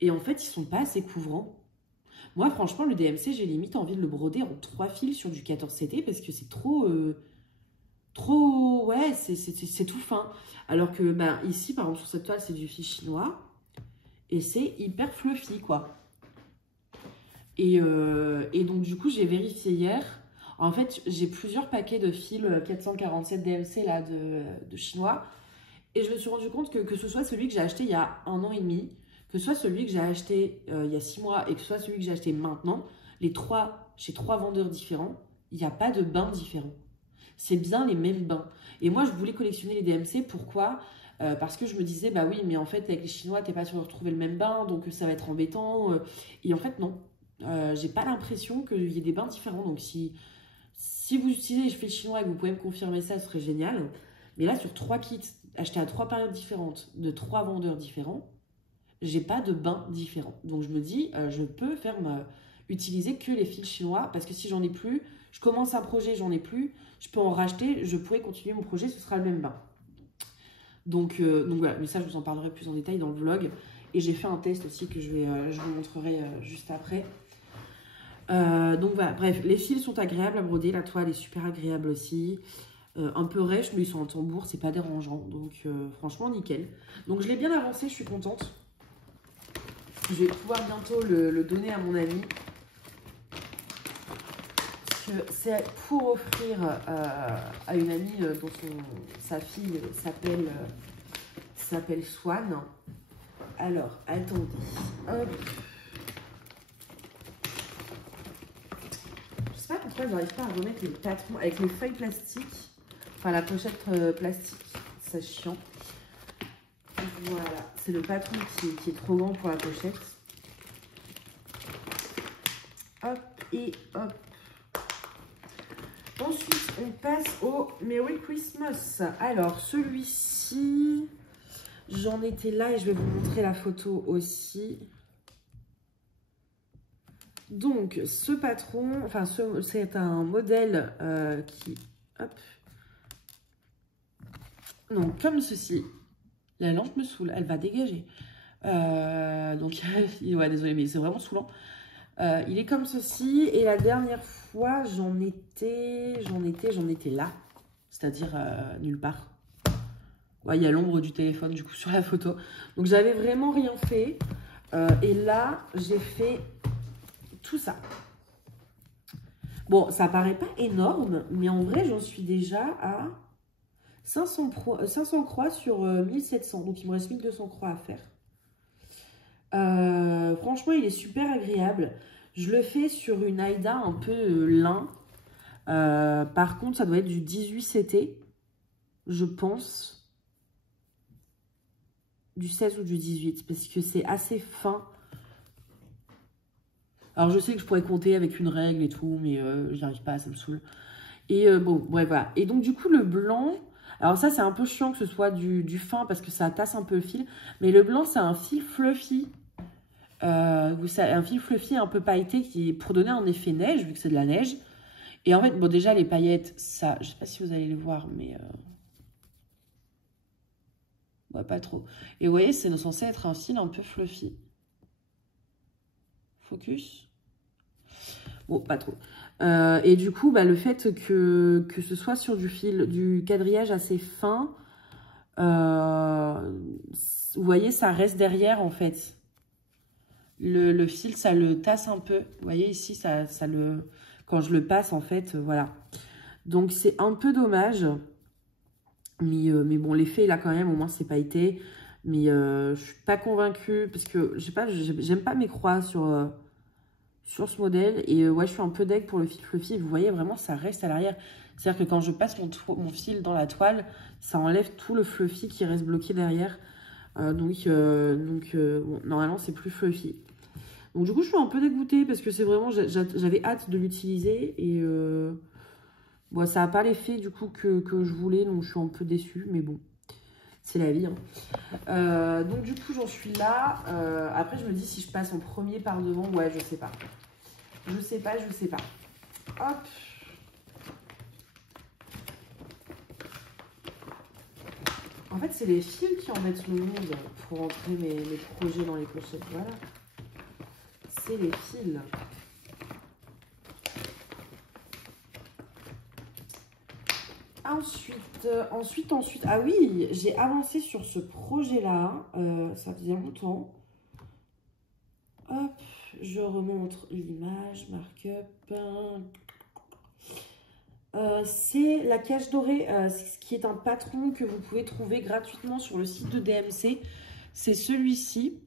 Et en fait, ils sont pas assez couvrants. Moi, franchement, le DMC, j'ai limite envie de le broder en 3 fils sur du 14 CT parce que c'est trop... trop, ouais, c'est tout fin. Alors que, ben, ici, par exemple, sur cette toile, c'est du fil chinois. Et c'est hyper fluffy, quoi. Et donc, du coup, j'ai vérifié hier. En fait, j'ai plusieurs paquets de fils 447 DMC, là, de chinois. Et je me suis rendu compte que ce soit celui que j'ai acheté il y a 1 an et demi, que ce soit celui que j'ai acheté il y a 6 mois et que ce soit celui que j'ai acheté maintenant, chez 3 vendeurs différents, il n'y a pas de bains différents. C'est bien les mêmes bains. Et moi, je voulais collectionner les DMC. Pourquoi? Parce que je me disais, bah oui, mais en fait, avec les Chinois, t'es pas sûr de retrouver le même bain, donc ça va être embêtant. Et en fait, non. J'ai pas l'impression qu'il y ait des bains différents. Donc, si vous utilisez les fils chinois et que vous pouvez me confirmer ça, ce serait génial. Mais là, sur 3 kits, achetés à 3 périodes différentes, de 3 vendeurs différents, j'ai pas de bains différents. Donc, je me dis, je peux utiliser que les fils chinois, parce que si j'en ai plus, je commence un projet, j'en ai plus, je peux en racheter, je pourrais continuer mon projet, ce sera le même bain. Donc voilà, mais ça je vous en parlerai plus en détail dans le vlog. Et j'ai fait un test aussi que je vous montrerai juste après. Donc voilà, bref, les fils sont agréables à broder, la toile est super agréable aussi. Un peu rêche, mais ils sont en tambour, c'est pas dérangeant. Donc franchement, nickel. Donc je l'ai bien avancé, je suis contente. Je vais pouvoir bientôt le donner à mon ami. C'est pour offrir à une amie dont sa fille s'appelle Swan. Alors, attendez. Hop. Je sais pas pourquoi j'arrive pas à remettre les patrons avec les feuilles plastiques. Enfin, la pochette plastique. C'est chiant. Voilà. C'est le patron qui est trop grand pour la pochette. Hop et hop. Ensuite, on passe au Merry Christmas. Alors, celui-ci, j'en étais là et je vais vous montrer la photo aussi. Donc, ce patron, enfin, c'est un modèle qui... Hop. Donc, comme ceci. La lampe me saoule, elle va dégager. Donc, ouais, désolé, mais c'est vraiment saoulant. Il est comme ceci. Et la dernière fois, j'en étais là. C'est-à-dire nulle part. Ouais, il y a l'ombre du téléphone, du coup, sur la photo. Donc, j'avais vraiment rien fait. Et là, j'ai fait tout ça. Bon, ça paraît pas énorme, mais en vrai, j'en suis déjà à 500 croix sur 1700. Donc, il me reste 1200 croix à faire. Franchement, il est super agréable. Je le fais sur une Aïda un peu lin. Par contre, ça doit être du 18 CT, je pense. Du 16 ou du 18, parce que c'est assez fin. Alors, je sais que je pourrais compter avec une règle et tout, mais j'y arrive pas, ça me saoule. Et bon, bref, voilà. Et donc, du coup, le blanc... Alors ça, c'est un peu chiant que ce soit du fin, parce que ça tasse un peu le fil. Mais le blanc, c'est un fil fluffy. Un fil fluffy un peu pailleté qui est pour donner un effet neige, vu que c'est de la neige. Et en fait, bon, déjà, les paillettes, ça... Je sais pas si vous allez les voir, mais... Ouais, pas trop. Et vous voyez, c'est censé être un fil un peu fluffy. Focus. Bon, pas trop. Et du coup, bah, le fait que ce soit sur du quadrillage assez fin, vous voyez, ça reste derrière, en fait. Le fil, ça le tasse un peu. Vous voyez, ici, quand je le passe, en fait, voilà. Donc, c'est un peu dommage. Mais bon, l'effet, là, quand même, au moins, c'est pailleté. Mais je suis pas convaincue, parce que, je sais pas, j'aime pas mes croix sur ce modèle. Et ouais, je suis un peu deg pour le fil fluffy. Vous voyez, vraiment, ça reste à l'arrière. C'est-à-dire que quand je passe mon fil dans la toile, ça enlève tout le fluffy qui reste bloqué derrière. Donc bon, normalement, c'est plus fluffy. Donc, du coup, je suis un peu dégoûtée parce que c'est vraiment... J'avais hâte de l'utiliser et... Bon, ça n'a pas l'effet, du coup, que je voulais. Donc, je suis un peu déçue, mais bon. C'est la vie, hein. Donc, du coup, j'en suis là. Après, je me dis si je passe en premier par devant. Ouais, je sais pas. Je sais pas. Hop. En fait, c'est les fils qui embêtent le monde pour entrer mes projets dans les pochettes. Voilà. C'est les fils. Ensuite, ah oui, j'ai avancé sur ce projet-là, ça faisait longtemps. Hop, je remontre l'image, markup. C'est la cage dorée, ce qui est un patron que vous pouvez trouver gratuitement sur le site de DMC. C'est celui-ci.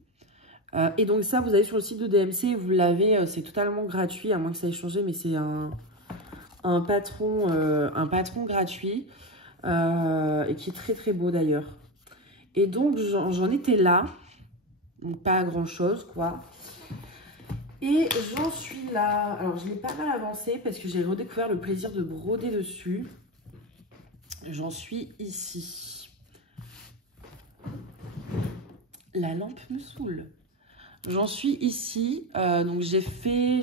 Et donc ça, vous allez sur le site de DMC, vous l'avez, c'est totalement gratuit, à moins que ça ait changé, mais c'est un patron gratuit et qui est très très beau d'ailleurs. Et donc j'en étais là, donc pas grand chose quoi. Et j'en suis là. Alors je l'ai pas mal avancé parce que j'ai redécouvert le plaisir de broder dessus. J'en suis ici. La lampe me saoule. J'en suis ici. Donc j'ai fait.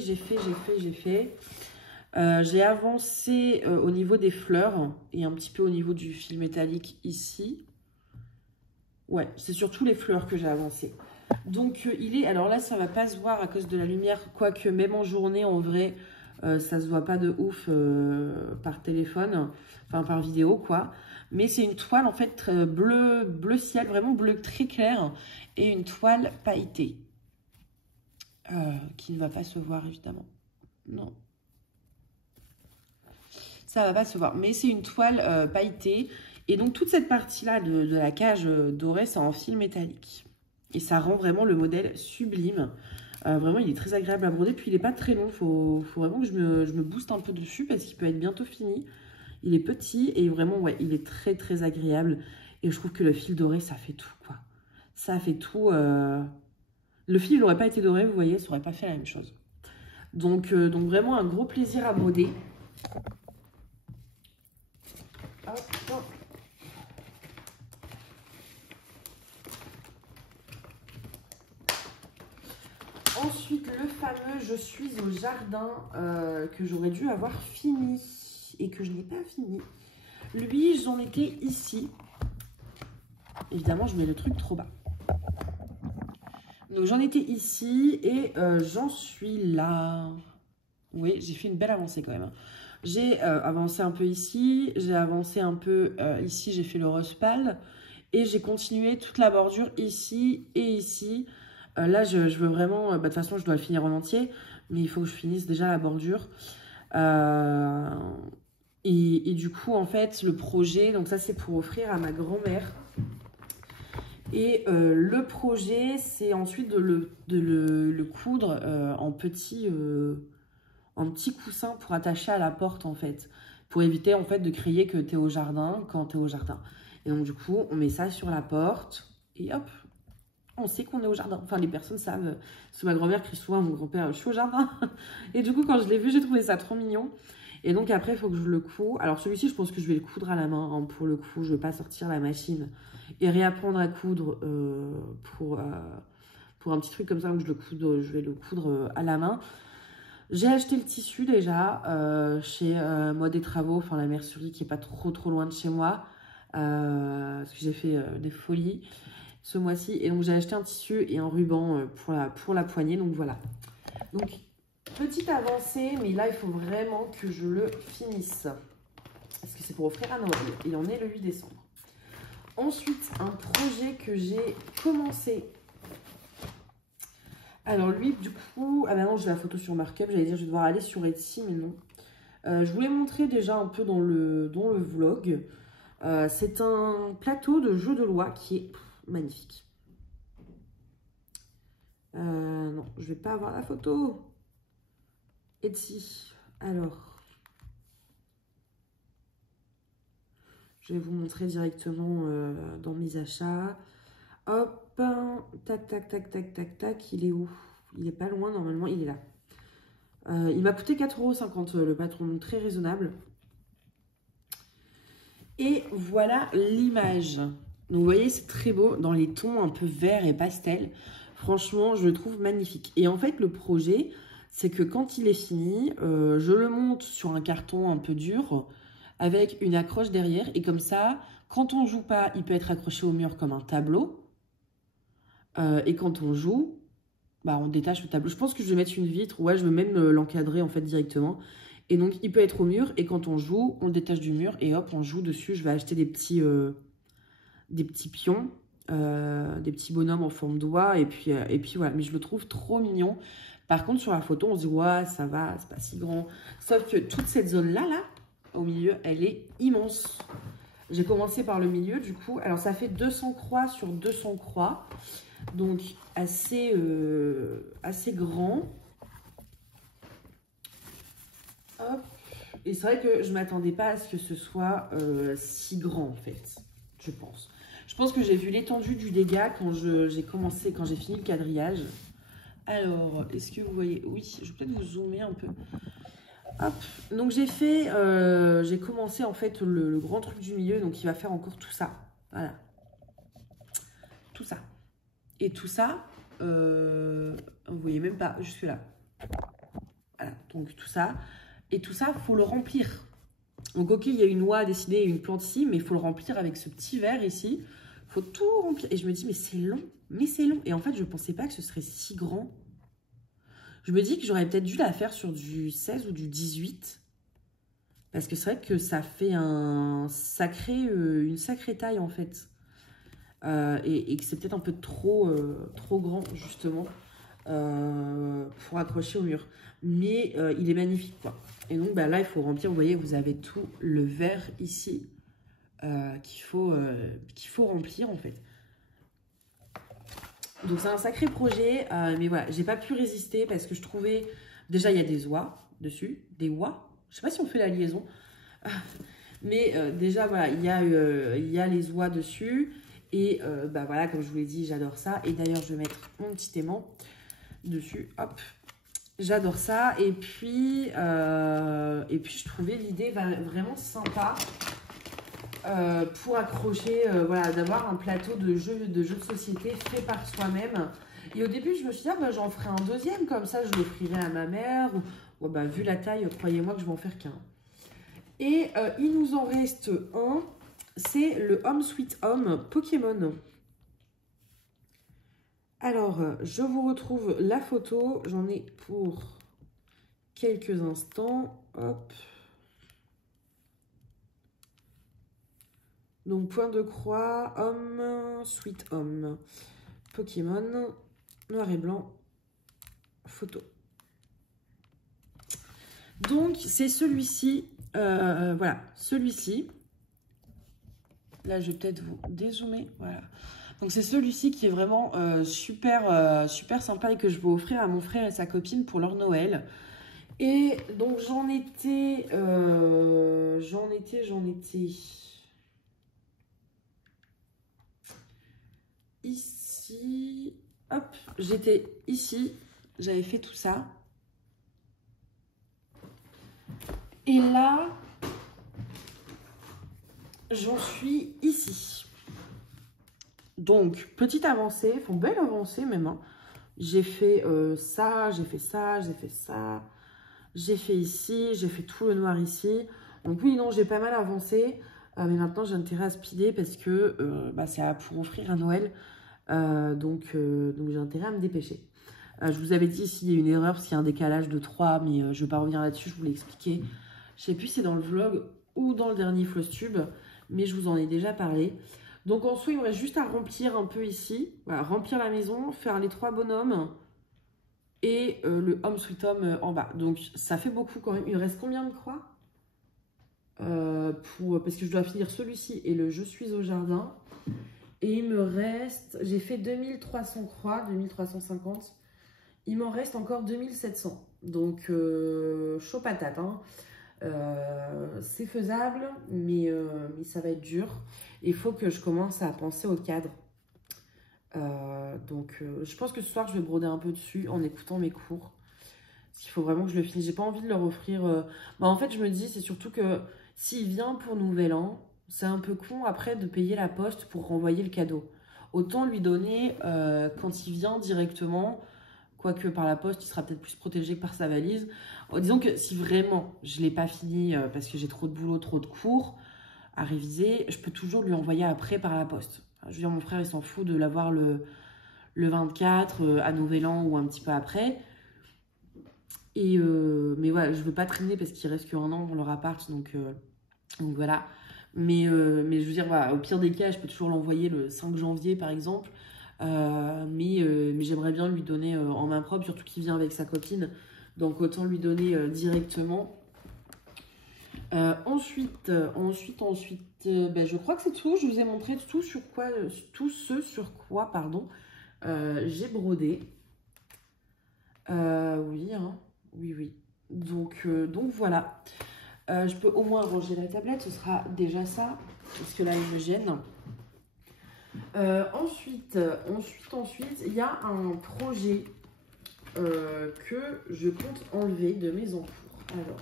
J'ai avancé au niveau des fleurs et un petit peu au niveau du fil métallique ici. Ouais, c'est surtout les fleurs que j'ai avancé. Donc il est, alors là ça va pas se voir à cause de la lumière, quoique même en journée en vrai ça se voit pas de ouf par téléphone, enfin par vidéo quoi. Mais c'est une toile en fait bleu ciel, vraiment bleu très clair et une toile pailletée qui ne va pas se voir évidemment. Non. Ça va pas se voir, mais c'est une toile pailletée et donc toute cette partie là de la cage dorée c'est en fil métallique. Et ça rend vraiment le modèle sublime. Vraiment, il est très agréable à broder. Puis, il n'est pas très long. Faut vraiment que je me booste un peu dessus parce qu'il peut être bientôt fini. Il est petit et vraiment, ouais, il est très, très agréable. Et je trouve que le fil doré, ça fait tout, quoi. Ça fait tout. Le fil, il n'aurait pas été doré, vous voyez, ça n'aurait pas fait la même chose. Donc vraiment, un gros plaisir à broder. Hop, hop. Ensuite, le fameux « Je suis au jardin » que j'aurais dû avoir fini et que je n'ai pas fini. Lui, j'en étais ici. Évidemment, je mets le truc trop bas. Donc, j'en étais ici et j'en suis là. Oui, j'ai fait une belle avancée quand même. J'ai avancé un peu ici, j'ai avancé un peu ici, j'ai fait le rose pâle. Et j'ai continué toute la bordure ici et ici. Là, je veux vraiment... de toute façon, je dois le finir en entier. Mais il faut que je finisse déjà la bordure. Et du coup, en fait, le projet... Donc ça, c'est pour offrir à ma grand-mère. Et le projet, c'est ensuite de le coudre en petit coussin pour attacher à la porte, en fait. Pour éviter, en fait, de crier que tu es au jardin quand tu es au jardin. Et donc, du coup, on met ça sur la porte. Et hop, on sait qu'on est au jardin. Enfin, les personnes savent. Parce que ma grand-mère crie souvent à mon grand-père, je suis au jardin. Et du coup, quand je l'ai vu, j'ai trouvé ça trop mignon. Et donc, après, il faut que je le couds. Alors, celui-ci, je pense que je vais le coudre à la main. Hein, pour le coup, je ne vais pas sortir la machine et réapprendre à coudre pour un petit truc comme ça. Donc, je vais le coudre à la main. J'ai acheté le tissu déjà chez Mode et Travaux, enfin la mercerie qui n'est pas trop loin de chez moi. Parce que j'ai fait des folies ce mois-ci. Et donc, j'ai acheté un tissu et un ruban pour la poignée. Donc, voilà. Donc, petite avancée, mais là, il faut vraiment que je le finisse. Parce que c'est pour offrir à Noël. Il en est le 8 décembre. Ensuite, un projet que j'ai commencé. Alors, lui, du coup... Ah, bah non, j'ai la photo sur Markup. J'allais dire, je vais devoir aller sur Etsy, mais non. Je voulais montrer déjà un peu dans le vlog. C'est un plateau de jeu de loi qui est magnifique. Non, je vais pas avoir la photo. Etsy. Alors, je vais vous montrer directement dans mes achats. Hop, tac, tac, tac, tac, tac, tac. Il est où? Il est pas loin, normalement, il est là. Il m'a coûté 4,50 € le patron, donc très raisonnable. Et voilà l'image. Donc, vous voyez, c'est très beau dans les tons un peu vert et pastel. Franchement, je le trouve magnifique. Et en fait, le projet, c'est que quand il est fini, je le monte sur un carton un peu dur avec une accroche derrière. Et comme ça, quand on joue pas, il peut être accroché au mur comme un tableau. Et quand on joue, bah, on détache le tableau. Je pense que je vais mettre une vitre. Ouais, je vais même l'encadrer en fait directement. Et donc, il peut être au mur. Et quand on joue, on le détache du mur. Et hop, on joue dessus. Je vais acheter des petits pions. Des petits bonhommes en forme d'oie. Et puis voilà. Mais je le trouve trop mignon. Par contre, sur la photo, on se dit, ouais, ça va, c'est pas si grand. Sauf que toute cette zone-là, là, au milieu, elle est immense. J'ai commencé par le milieu, du coup. Alors, ça fait 200 croix sur 200 croix. Donc, assez grand. Hop. Et c'est vrai que je ne m'attendais pas à ce que ce soit si grand, en fait, je pense. Je pense que j'ai vu l'étendue du dégât quand j'ai fini le quadrillage. Alors, est-ce que vous voyez? Oui, je vais peut-être vous zoomer un peu. Hop. Donc, j'ai commencé, en fait, le grand truc du milieu. Donc, il va faire encore tout ça. Voilà. Tout ça. Et tout ça, vous voyez même pas, jusque-là. Voilà, donc tout ça. Et tout ça, il faut le remplir. Donc, ok, il y a une oie à dessiner et une plante ici, mais il faut le remplir avec ce petit verre ici. Il faut tout remplir. Et je me dis, mais c'est long, mais c'est long. Et en fait, je ne pensais pas que ce serait si grand. Je me dis que j'aurais peut-être dû la faire sur du 16 ou du 18. Parce que c'est vrai que ça fait une sacrée taille, en fait. Et que c'est peut-être un peu trop grand, justement, pour accrocher au mur. Mais il est magnifique, quoi. Et donc, bah, là, il faut remplir. Vous voyez, vous avez tout le verre ici qu'il faut remplir, en fait. Donc, c'est un sacré projet. Mais voilà, j'ai pas pu résister parce que je trouvais... Déjà, il y a des oies dessus. Des oies. Je sais pas si on fait la liaison. Mais déjà, voilà, il y a les oies dessus. Et bah voilà, comme je vous l'ai dit, j'adore ça. Et d'ailleurs, je vais mettre mon petit aimant dessus. Hop, j'adore ça. Et puis je trouvais l'idée vraiment sympa pour accrocher, voilà, d'avoir un plateau de jeux de société fait par soi-même. Et au début, je me suis dit, ah, bah, j'en ferai un deuxième, comme ça, je l'offrirai à ma mère. Ou bah, vu la taille, croyez-moi que je vais en faire qu'un. Et il nous en reste un. C'est le Home Sweet Home Pokémon. Alors, je vous retrouve la photo. J'en ai pour quelques instants. Hop. Donc, point de croix, Home Sweet Home Pokémon, noir et blanc, photo. Donc, c'est celui-ci. Voilà, celui-ci. Là, je vais peut-être vous dézoomer. Voilà. Donc, c'est celui-ci qui est vraiment super sympa et que je vais offrir à mon frère et sa copine pour leur Noël. Et donc, j'en étais... Ici. Hop, j'étais ici. J'avais fait tout ça. Et là... J'en suis ici. Donc, petite avancée, faut belle avancée même. Hein. J'ai fait ça, j'ai fait ça, j'ai fait ça. J'ai fait ici, j'ai fait tout le noir ici. Donc oui, non, j'ai pas mal avancé. Mais maintenant, j'ai intérêt à speeder parce que bah, c'est pour offrir à Noël. Donc j'ai intérêt à me dépêcher. Je vous avais dit ici, il y a une erreur parce qu'il y a un décalage de 3. Mais je ne vais pas revenir là-dessus, je vous l'ai expliqué. Je ne sais plus si c'est dans le vlog ou dans le dernier Flosstube. Mais je vous en ai déjà parlé. Donc en soi, il me reste juste à remplir un peu ici. Voilà, remplir la maison, faire les 3 bonhommes et le Home Sweet Home en bas. Donc ça fait beaucoup quand même. Il me reste combien de croix parce que je dois finir celui-ci et le Je suis au jardin. Et il me reste... J'ai fait 2300 croix, 2350. Il m'en reste encore 2700. Donc chaud patate, hein. C'est faisable, mais ça va être dur. Il faut que je commence à penser au cadre. Je pense que ce soir, je vais broder un peu dessus en écoutant mes cours. Parce qu'il faut vraiment que je le finisse. J'ai pas envie de leur offrir... Bah, en fait, je me dis, c'est surtout que s'il vient pour Nouvel An, c'est un peu con après de payer la poste pour renvoyer le cadeau. Autant lui donner quand il vient directement... Quoique par la poste, il sera peut-être plus protégé que par sa valise. Disons que si vraiment je ne l'ai pas fini parce que j'ai trop de boulot, trop de cours à réviser, je peux toujours lui envoyer après par la poste. Enfin, je veux dire, mon frère, il s'en fout de l'avoir le 24 à Nouvel An ou un petit peu après. Mais voilà, je veux pas traîner parce qu'il reste qu'un an pour leur appart, donc voilà. Mais je veux dire, voilà, au pire des cas, je peux toujours l'envoyer le 5 janvier par exemple. Mais j'aimerais bien lui donner en main propre, surtout qu'il vient avec sa copine. Donc autant lui donner directement. Ensuite, ben, je crois que c'est tout. Je vous ai montré tout ce sur quoi, pardon, j'ai brodé. Oui, hein, oui. Donc voilà. Je peux au moins ranger la tablette, ce sera déjà ça, parce que là, il me gêne. Ensuite, il y a un projet que je compte enlever de mes encours. Alors,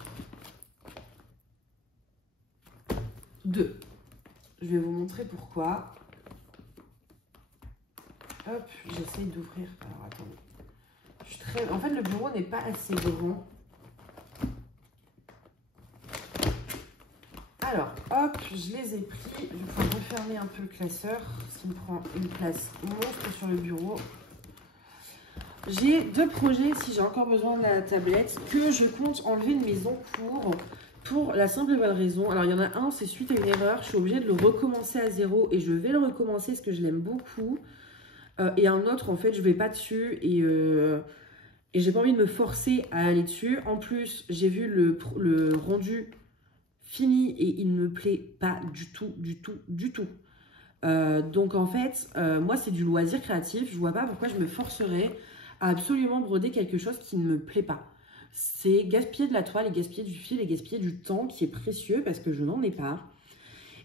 2. Je vais vous montrer pourquoi. Hop, j'essaye d'ouvrir. Alors, attendez. En fait, le bureau n'est pas assez grand. Alors, hop, je les ai pris. Je vais pouvoir refermer un peu le classeur, ce qui me prend une place monstre sur le bureau. J'ai 2 projets, si j'ai encore besoin de la tablette, que je compte enlever de mes encours pour la simple et bonne raison. Alors, il y en a un, c'est suite à une erreur. Je suis obligée de le recommencer à 0 et je vais le recommencer parce que je l'aime beaucoup. Et un autre, en fait, je vais pas dessus et j'ai pas envie de me forcer à aller dessus. En plus, j'ai vu le rendu fini et il ne me plaît pas du tout. Donc en fait, moi c'est du loisir créatif. Je vois pas pourquoi je me forcerais à absolument broder quelque chose qui ne me plaît pas. C'est gaspiller de la toile et gaspiller du fil et gaspiller du temps qui est précieux parce que je n'en ai pas.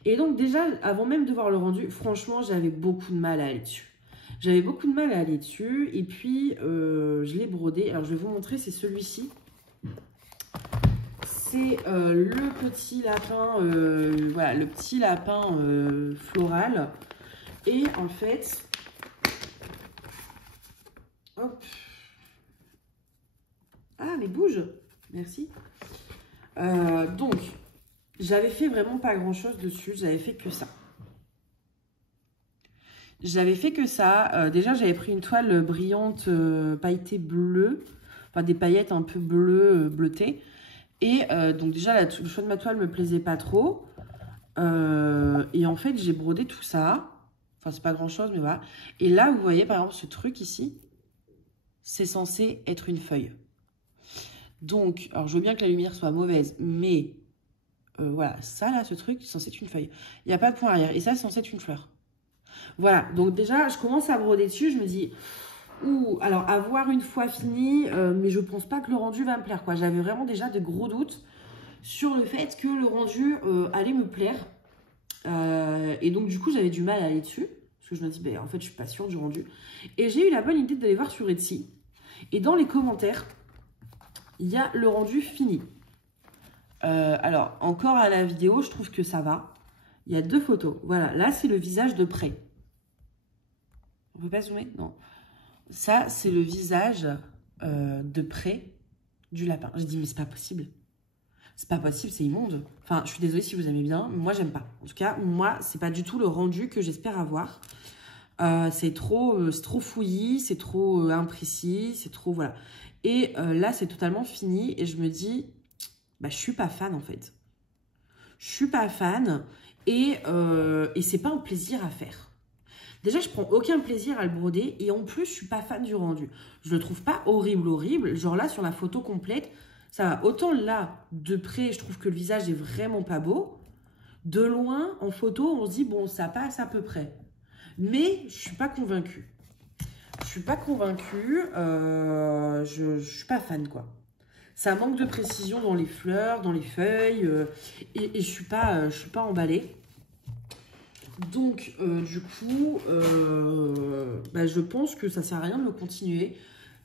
Et donc déjà, avant même de voir le rendu, franchement, j'avais beaucoup de mal à aller dessus. Et puis je l'ai brodé. Alors je vais vous montrer, c'est celui-ci. C'est le petit lapin, voilà, le petit lapin floral. Et en fait, hop. Ah, mais bouge. Merci. Donc, j'avais fait vraiment pas grand-chose dessus. J'avais fait que ça. Déjà, j'avais pris une toile brillante pailletée bleue. Enfin, des paillettes un peu bleues, bleutées. Et donc déjà, le choix de ma toile me plaisait pas trop. Et en fait, j'ai brodé tout ça. Enfin, c'est pas grand-chose, mais voilà. Et là, vous voyez, par exemple, ce truc ici, c'est censé être une feuille. Donc, alors je veux bien que la lumière soit mauvaise, mais voilà, ça là, ce truc, c'est censé être une feuille. Il n'y a pas de point arrière. Et ça, c'est censé être une fleur. Voilà, donc déjà, je commence à broder dessus. Je me dis... Ouh, alors à voir une fois fini, mais je pense pas que le rendu va me plaire, quoi. J'avais vraiment déjà de gros doutes sur le fait que le rendu allait me plaire. Et donc du coup, j'avais du mal à aller dessus. Parce que je me dis, ben, en fait, je suis pas sûre du rendu. Et j'ai eu la bonne idée d'aller voir sur Etsy. Et dans les commentaires, il y a le rendu fini. Alors, encore à la vidéo, je trouve que ça va. Il y a 2 photos. Voilà, là, c'est le visage de près. On peut pas zoomer? Non. Ça, c'est le visage de près du lapin. J'ai dit, mais c'est pas possible. C'est pas possible, c'est immonde. Enfin, je suis désolée si vous aimez bien, mais moi, j'aime pas. En tout cas, moi, c'est pas du tout le rendu que j'espère avoir. C'est trop fouillis, c'est trop imprécis, c'est trop... Voilà. Et là, c'est totalement fini et je me dis, bah, je suis pas fan, en fait. Je suis pas fan et c'est pas un plaisir à faire. Déjà, je prends aucun plaisir à le broder et en plus, je suis pas fan du rendu. Je le trouve pas horrible. Genre là, sur la photo complète, ça va. Autant là, de près, je trouve que le visage est vraiment pas beau. De loin, en photo, on se dit, bon, ça passe à peu près. Mais je suis pas convaincue. Je suis pas fan, quoi. Ça manque de précision dans les fleurs, dans les feuilles. Et je suis pas emballée. Donc, du coup, bah, je pense que ça sert à rien de me continuer.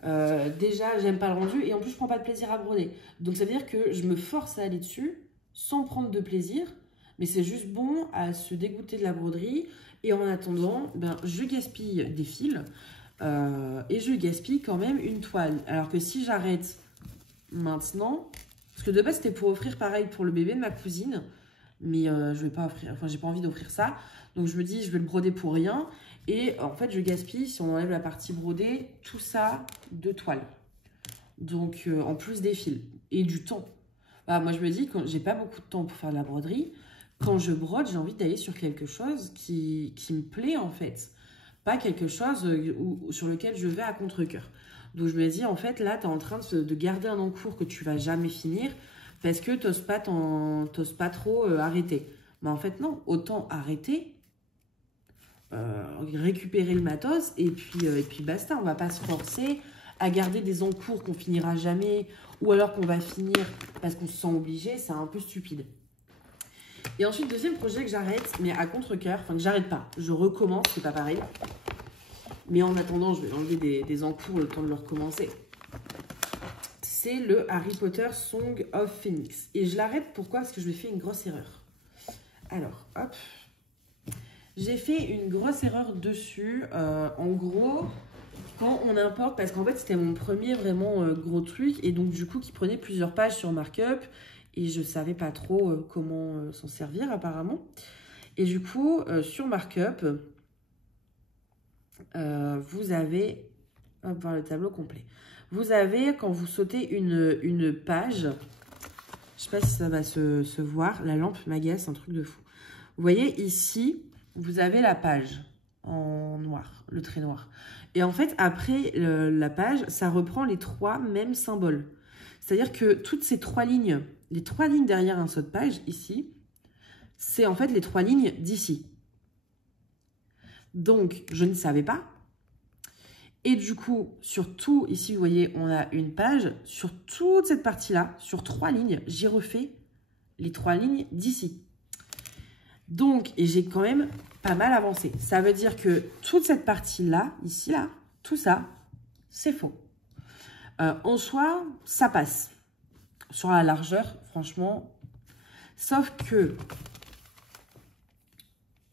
Déjà, j'aime pas le rendu et en plus, je prends pas de plaisir à broder. Donc, ça veut dire que je me force à aller dessus sans prendre de plaisir. Mais c'est juste bon à se dégoûter de la broderie. Et en attendant, ben, je gaspille des fils et je gaspille quand même une toile. Alors que si j'arrête maintenant, parce que de base, c'était pour offrir pareil pour le bébé de ma cousine. Mais je vais pas offrir, enfin, j'ai pas envie d'offrir ça. Donc je me dis, je vais le broder pour rien. Et en fait, je gaspille, si on enlève la partie brodée, tout ça de toile. Donc, en plus des fils et du temps. Bah, moi, je me dis, quand j'ai pas beaucoup de temps pour faire de la broderie, quand je brode, j'ai envie d'aller sur quelque chose qui me plaît, en fait. Pas quelque chose sur lequel je vais à contre-cœur. Donc, je me dis, en fait, là, tu es en train de garder un encours que tu vas jamais finir parce que tu n'oses pas trop arrêter. Mais en fait, non. Autant arrêter, récupérer le matos et puis basta. On va pas se forcer à garder des encours qu'on finira jamais ou alors qu'on va finir parce qu'on se sent obligé. C'est un peu stupide. Et ensuite, deuxième projet que j'arrête, mais à contre-cœur. Enfin, que j'arrête pas. Je recommence, c'est pas pareil. Mais en attendant, je vais enlever des encours le temps de le recommencer. C'est le Harry Potter Song of Phoenix. Et je l'arrête, pourquoi? Parce que je lui ai fait une grosse erreur. Alors, hop. J'ai fait une grosse erreur dessus. En gros, quand on importe, parce qu'en fait, c'était mon premier vraiment gros truc. Et donc, du coup, qui prenait plusieurs pages sur Markup. Et je savais pas trop comment s'en servir, apparemment. Et du coup, sur Markup... vous avez, on va voir le tableau complet. Vous avez, quand vous sautez une page, je sais pas si ça va se voir, la lampe m'agace, un truc de fou. Vous voyez ici, vous avez la page en noir, le trait noir. Et en fait, après la page, ça reprend les trois mêmes symboles. C'est-à-dire que toutes ces trois lignes, les trois lignes derrière un saut de page, ici, c'est en fait les trois lignes d'ici. Donc, je ne savais pas. Et du coup, sur tout, ici, vous voyez, on a une page. Sur toute cette partie-là, sur trois lignes, j'ai refait les trois lignes d'ici. Donc, et j'ai quand même pas mal avancé. Ça veut dire que toute cette partie-là, ici, là, tout ça, c'est faux. En soi, ça passe. Sur la largeur, franchement. Sauf que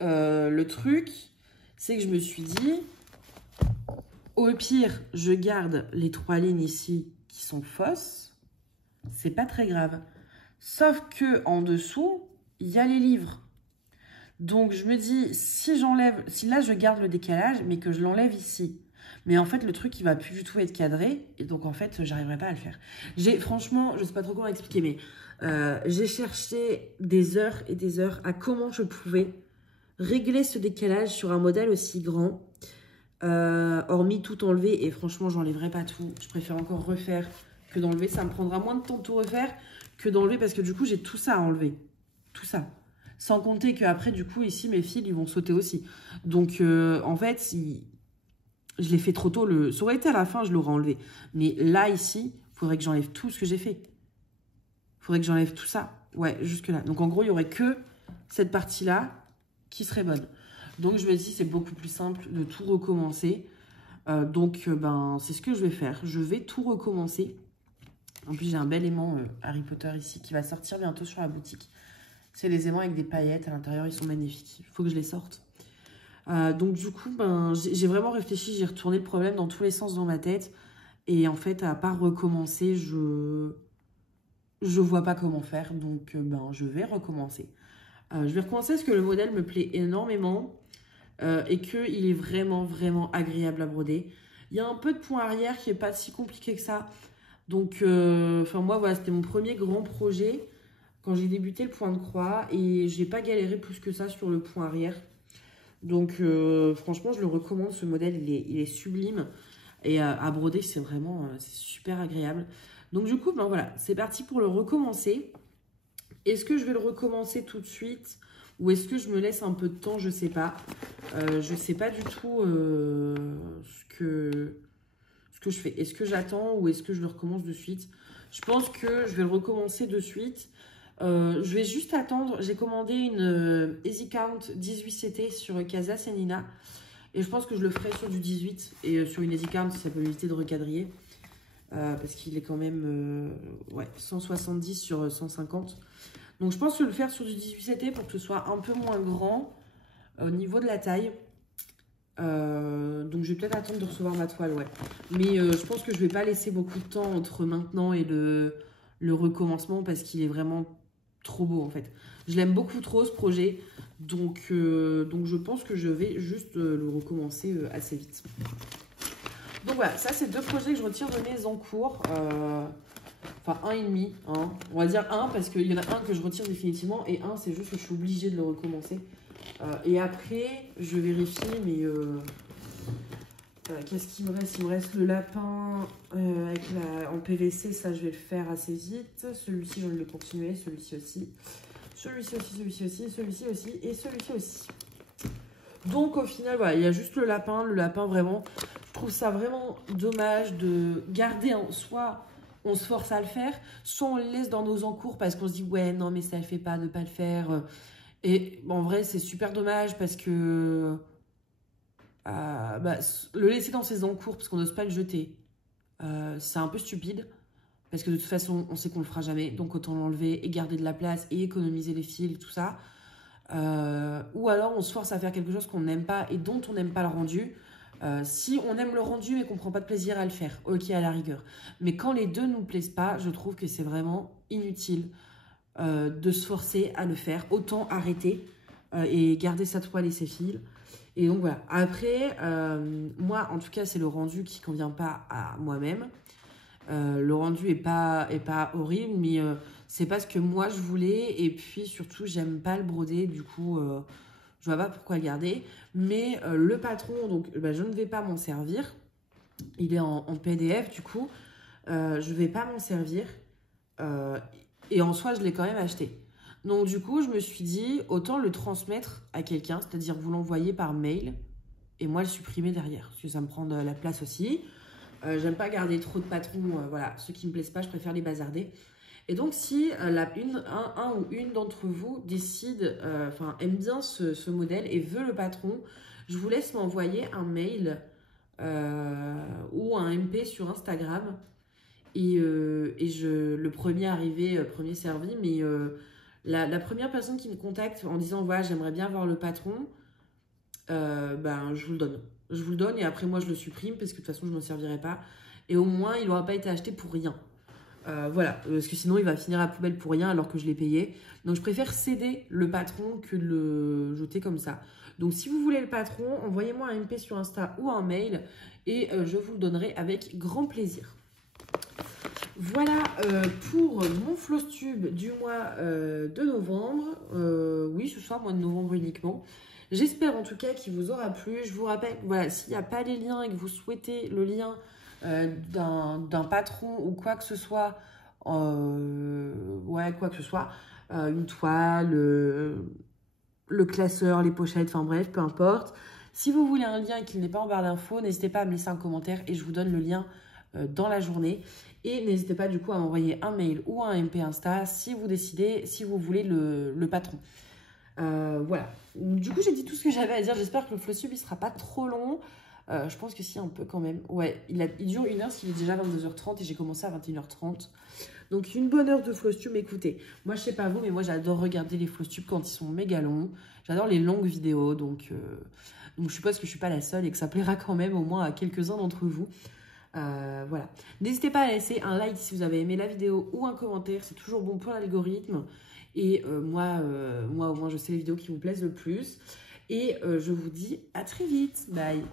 le truc... c'est que je me suis dit, au pire, je garde les trois lignes ici qui sont fausses. C'est pas très grave. Sauf que en dessous, il y a les livres. Donc, je me dis, si j'enlève, si là, je garde le décalage, mais que je l'enlève ici. Mais en fait, le truc, il va plus du tout être cadré. Et donc, en fait, j'arriverai pas à le faire. Franchement, je sais pas trop comment expliquer, mais j'ai cherché des heures et des heures à comment je pouvais régler ce décalage sur un modèle aussi grand, hormis tout enlever, et franchement, j'enlèverai pas tout. Je préfère encore refaire que d'enlever. Ça me prendra moins de temps de tout refaire que d'enlever, parce que du coup, j'ai tout ça à enlever. Tout ça. Sans compter qu'après, du coup, ici, mes fils, ils vont sauter aussi. Donc, en fait, si je l'ai fait trop tôt, ça aurait été à la fin, je l'aurais enlevé. Mais là, ici, il faudrait que j'enlève tout ce que j'ai fait. Il faudrait que j'enlève tout ça. Ouais, jusque là. Donc, en gros, il n'y aurait que cette partie-là qui serait bonne. Donc, je me dis, c'est beaucoup plus simple de tout recommencer. Ben, c'est ce que je vais faire. Je vais tout recommencer. En plus, j'ai un bel aimant Harry Potter ici qui va sortir bientôt sur la boutique. C'est les aimants avec des paillettes. À l'intérieur, ils sont magnifiques. Il faut que je les sorte. Donc, du coup, ben, j'ai vraiment réfléchi. J'ai retourné le problème dans tous les sens dans ma tête. Et en fait, à part recommencer, je vois pas comment faire. Donc, ben, je vais recommencer. Je vais recommencer parce que le modèle me plaît énormément et qu'il est vraiment, vraiment agréable à broder. Il y a un peu de point arrière qui n'est pas si compliqué que ça. Donc, moi, voilà, c'était mon premier grand projet quand j'ai débuté le point de croix et je n'ai pas galéré plus que ça sur le point arrière. Donc, franchement, je le recommande. Ce modèle, il est sublime. Et à broder, c'est vraiment c'est super agréable. Donc, du coup, ben voilà, c'est parti pour le recommencer. Est-ce que je vais le recommencer tout de suite ou est-ce que je me laisse un peu de temps? Je sais pas. Je sais pas du tout ce que je fais. Est-ce que j'attends ou est-ce que je le recommence de suite? Je pense que je vais le recommencer de suite. Je vais juste attendre. J'ai commandé une Easy Count 18CT sur Casa Senina. Et je pense que je le ferai sur du 18. Et sur une Easy Count, ça peut m'éviter de recadrer. Parce qu'il est quand même 170 sur 150. Donc je pense que je vais le faire sur du 18CT pour que ce soit un peu moins grand au niveau de la taille. Donc je vais peut-être attendre de recevoir ma toile, ouais. Mais je pense que je vais pas laisser beaucoup de temps entre maintenant et le recommencement parce qu'il est vraiment trop beau en fait. Je l'aime beaucoup trop ce projet. Donc je pense que je vais juste le recommencer assez vite. Donc voilà, ça c'est 2 projets que je retire de mes encours. Enfin, 1,5. Hein. On va dire 1 parce qu'il y en a un que je retire définitivement et 1 c'est juste que je suis obligée de le recommencer. Et après, je vérifie, mais qu'est-ce qu'il me reste? Il me reste le lapin en PVC, ça je vais le faire assez vite. Celui-ci, je vais le continuer, celui-ci aussi. Celui-ci aussi, celui-ci aussi, celui-ci aussi et celui-ci aussi. Donc au final, voilà, il y a juste le lapin. Le lapin, vraiment, je trouve ça vraiment dommage de garder soit on se force à le faire, soit on le laisse dans nos encours parce qu'on se dit ouais, non, mais ça ne le fait pas de ne pas le faire. Et en vrai, c'est super dommage parce que le laisser dans ses encours parce qu'on n'ose pas le jeter, c'est un peu stupide. Parce que de toute façon, on sait qu'on le fera jamais. Donc autant l'enlever et garder de la place et économiser les fils, tout ça. Ou alors on se force à faire quelque chose qu'on n'aime pas et dont on n'aime pas le rendu. Si on aime le rendu mais qu'on ne prend pas de plaisir à le faire, ok à la rigueur. Mais quand les deux ne nous plaisent pas, je trouve que c'est vraiment inutile de se forcer à le faire. Autant arrêter et garder sa toile et ses fils. Et donc voilà. Après, moi en tout cas c'est le rendu qui ne convient pas à moi-même. Le rendu est pas horrible, mais c'est pas ce que moi je voulais. Et puis surtout, j'aime pas le broder, du coup, je vois pas pourquoi le garder. Mais le patron, donc je ne vais pas m'en servir. Il est en PDF, du coup, je vais pas m'en servir. Et en soi, je l'ai quand même acheté. Donc du coup, je me suis dit, autant le transmettre à quelqu'un, c'est-à-dire vous l'envoyer par mail et moi le supprimer derrière, parce que ça me prend de la place aussi. J'aime pas garder trop de patrons, voilà, ceux qui me plaisent pas, je préfère les bazarder. Et donc, si un ou une d'entre vous décide, aime bien ce modèle et veut le patron, je vous laisse m'envoyer un mail ou un MP sur Instagram. Et le premier arrivé, premier servi, mais la première personne qui me contacte en disant, voilà, j'aimerais bien voir le patron, je vous le donne. Je vous le donne et après moi je le supprime parce que de toute façon je m'en servirai pas. Et au moins il n'aura pas été acheté pour rien. Voilà, parce que sinon il va finir à la poubelle pour rien alors que je l'ai payé. Donc je préfère céder le patron que de le jeter comme ça. Donc si vous voulez le patron, envoyez-moi un MP sur Insta ou un mail et je vous le donnerai avec grand plaisir. Voilà pour mon floss tube du mois de novembre. Oui, ce soir, mois de novembre uniquement. J'espère en tout cas qu'il vous aura plu. Je vous rappelle, voilà, s'il n'y a pas les liens et que vous souhaitez le lien d'un patron ou quoi que ce soit, une toile, le classeur, les pochettes, enfin bref, peu importe. Si vous voulez un lien et qu'il n'est pas en barre d'infos, n'hésitez pas à me laisser un commentaire et je vous donne le lien dans la journée. Et n'hésitez pas du coup à m'envoyer un mail ou un MP Insta si vous décidez, si vous voulez le patron. Voilà. Du coup, j'ai dit tout ce que j'avais à dire. J'espère que le floss tube, il sera pas trop long. Je pense que si, un peu quand même. Ouais, il dure 1 heure, parce qu'il est déjà 22h30 et j'ai commencé à 21h30. Donc, une bonne heure de floss tube. Écoutez, moi, je sais pas vous, mais moi, j'adore regarder les floss tubes quand ils sont méga longs. J'adore les longues vidéos. Donc, je suppose que je suis pas la seule et que ça plaira quand même au moins à quelques-uns d'entre vous. Voilà. N'hésitez pas à laisser un like si vous avez aimé la vidéo ou un commentaire. C'est toujours bon pour l'algorithme. Et moi, au moins, je sais les vidéos qui vous plaisent le plus. Et je vous dis à très vite. Bye.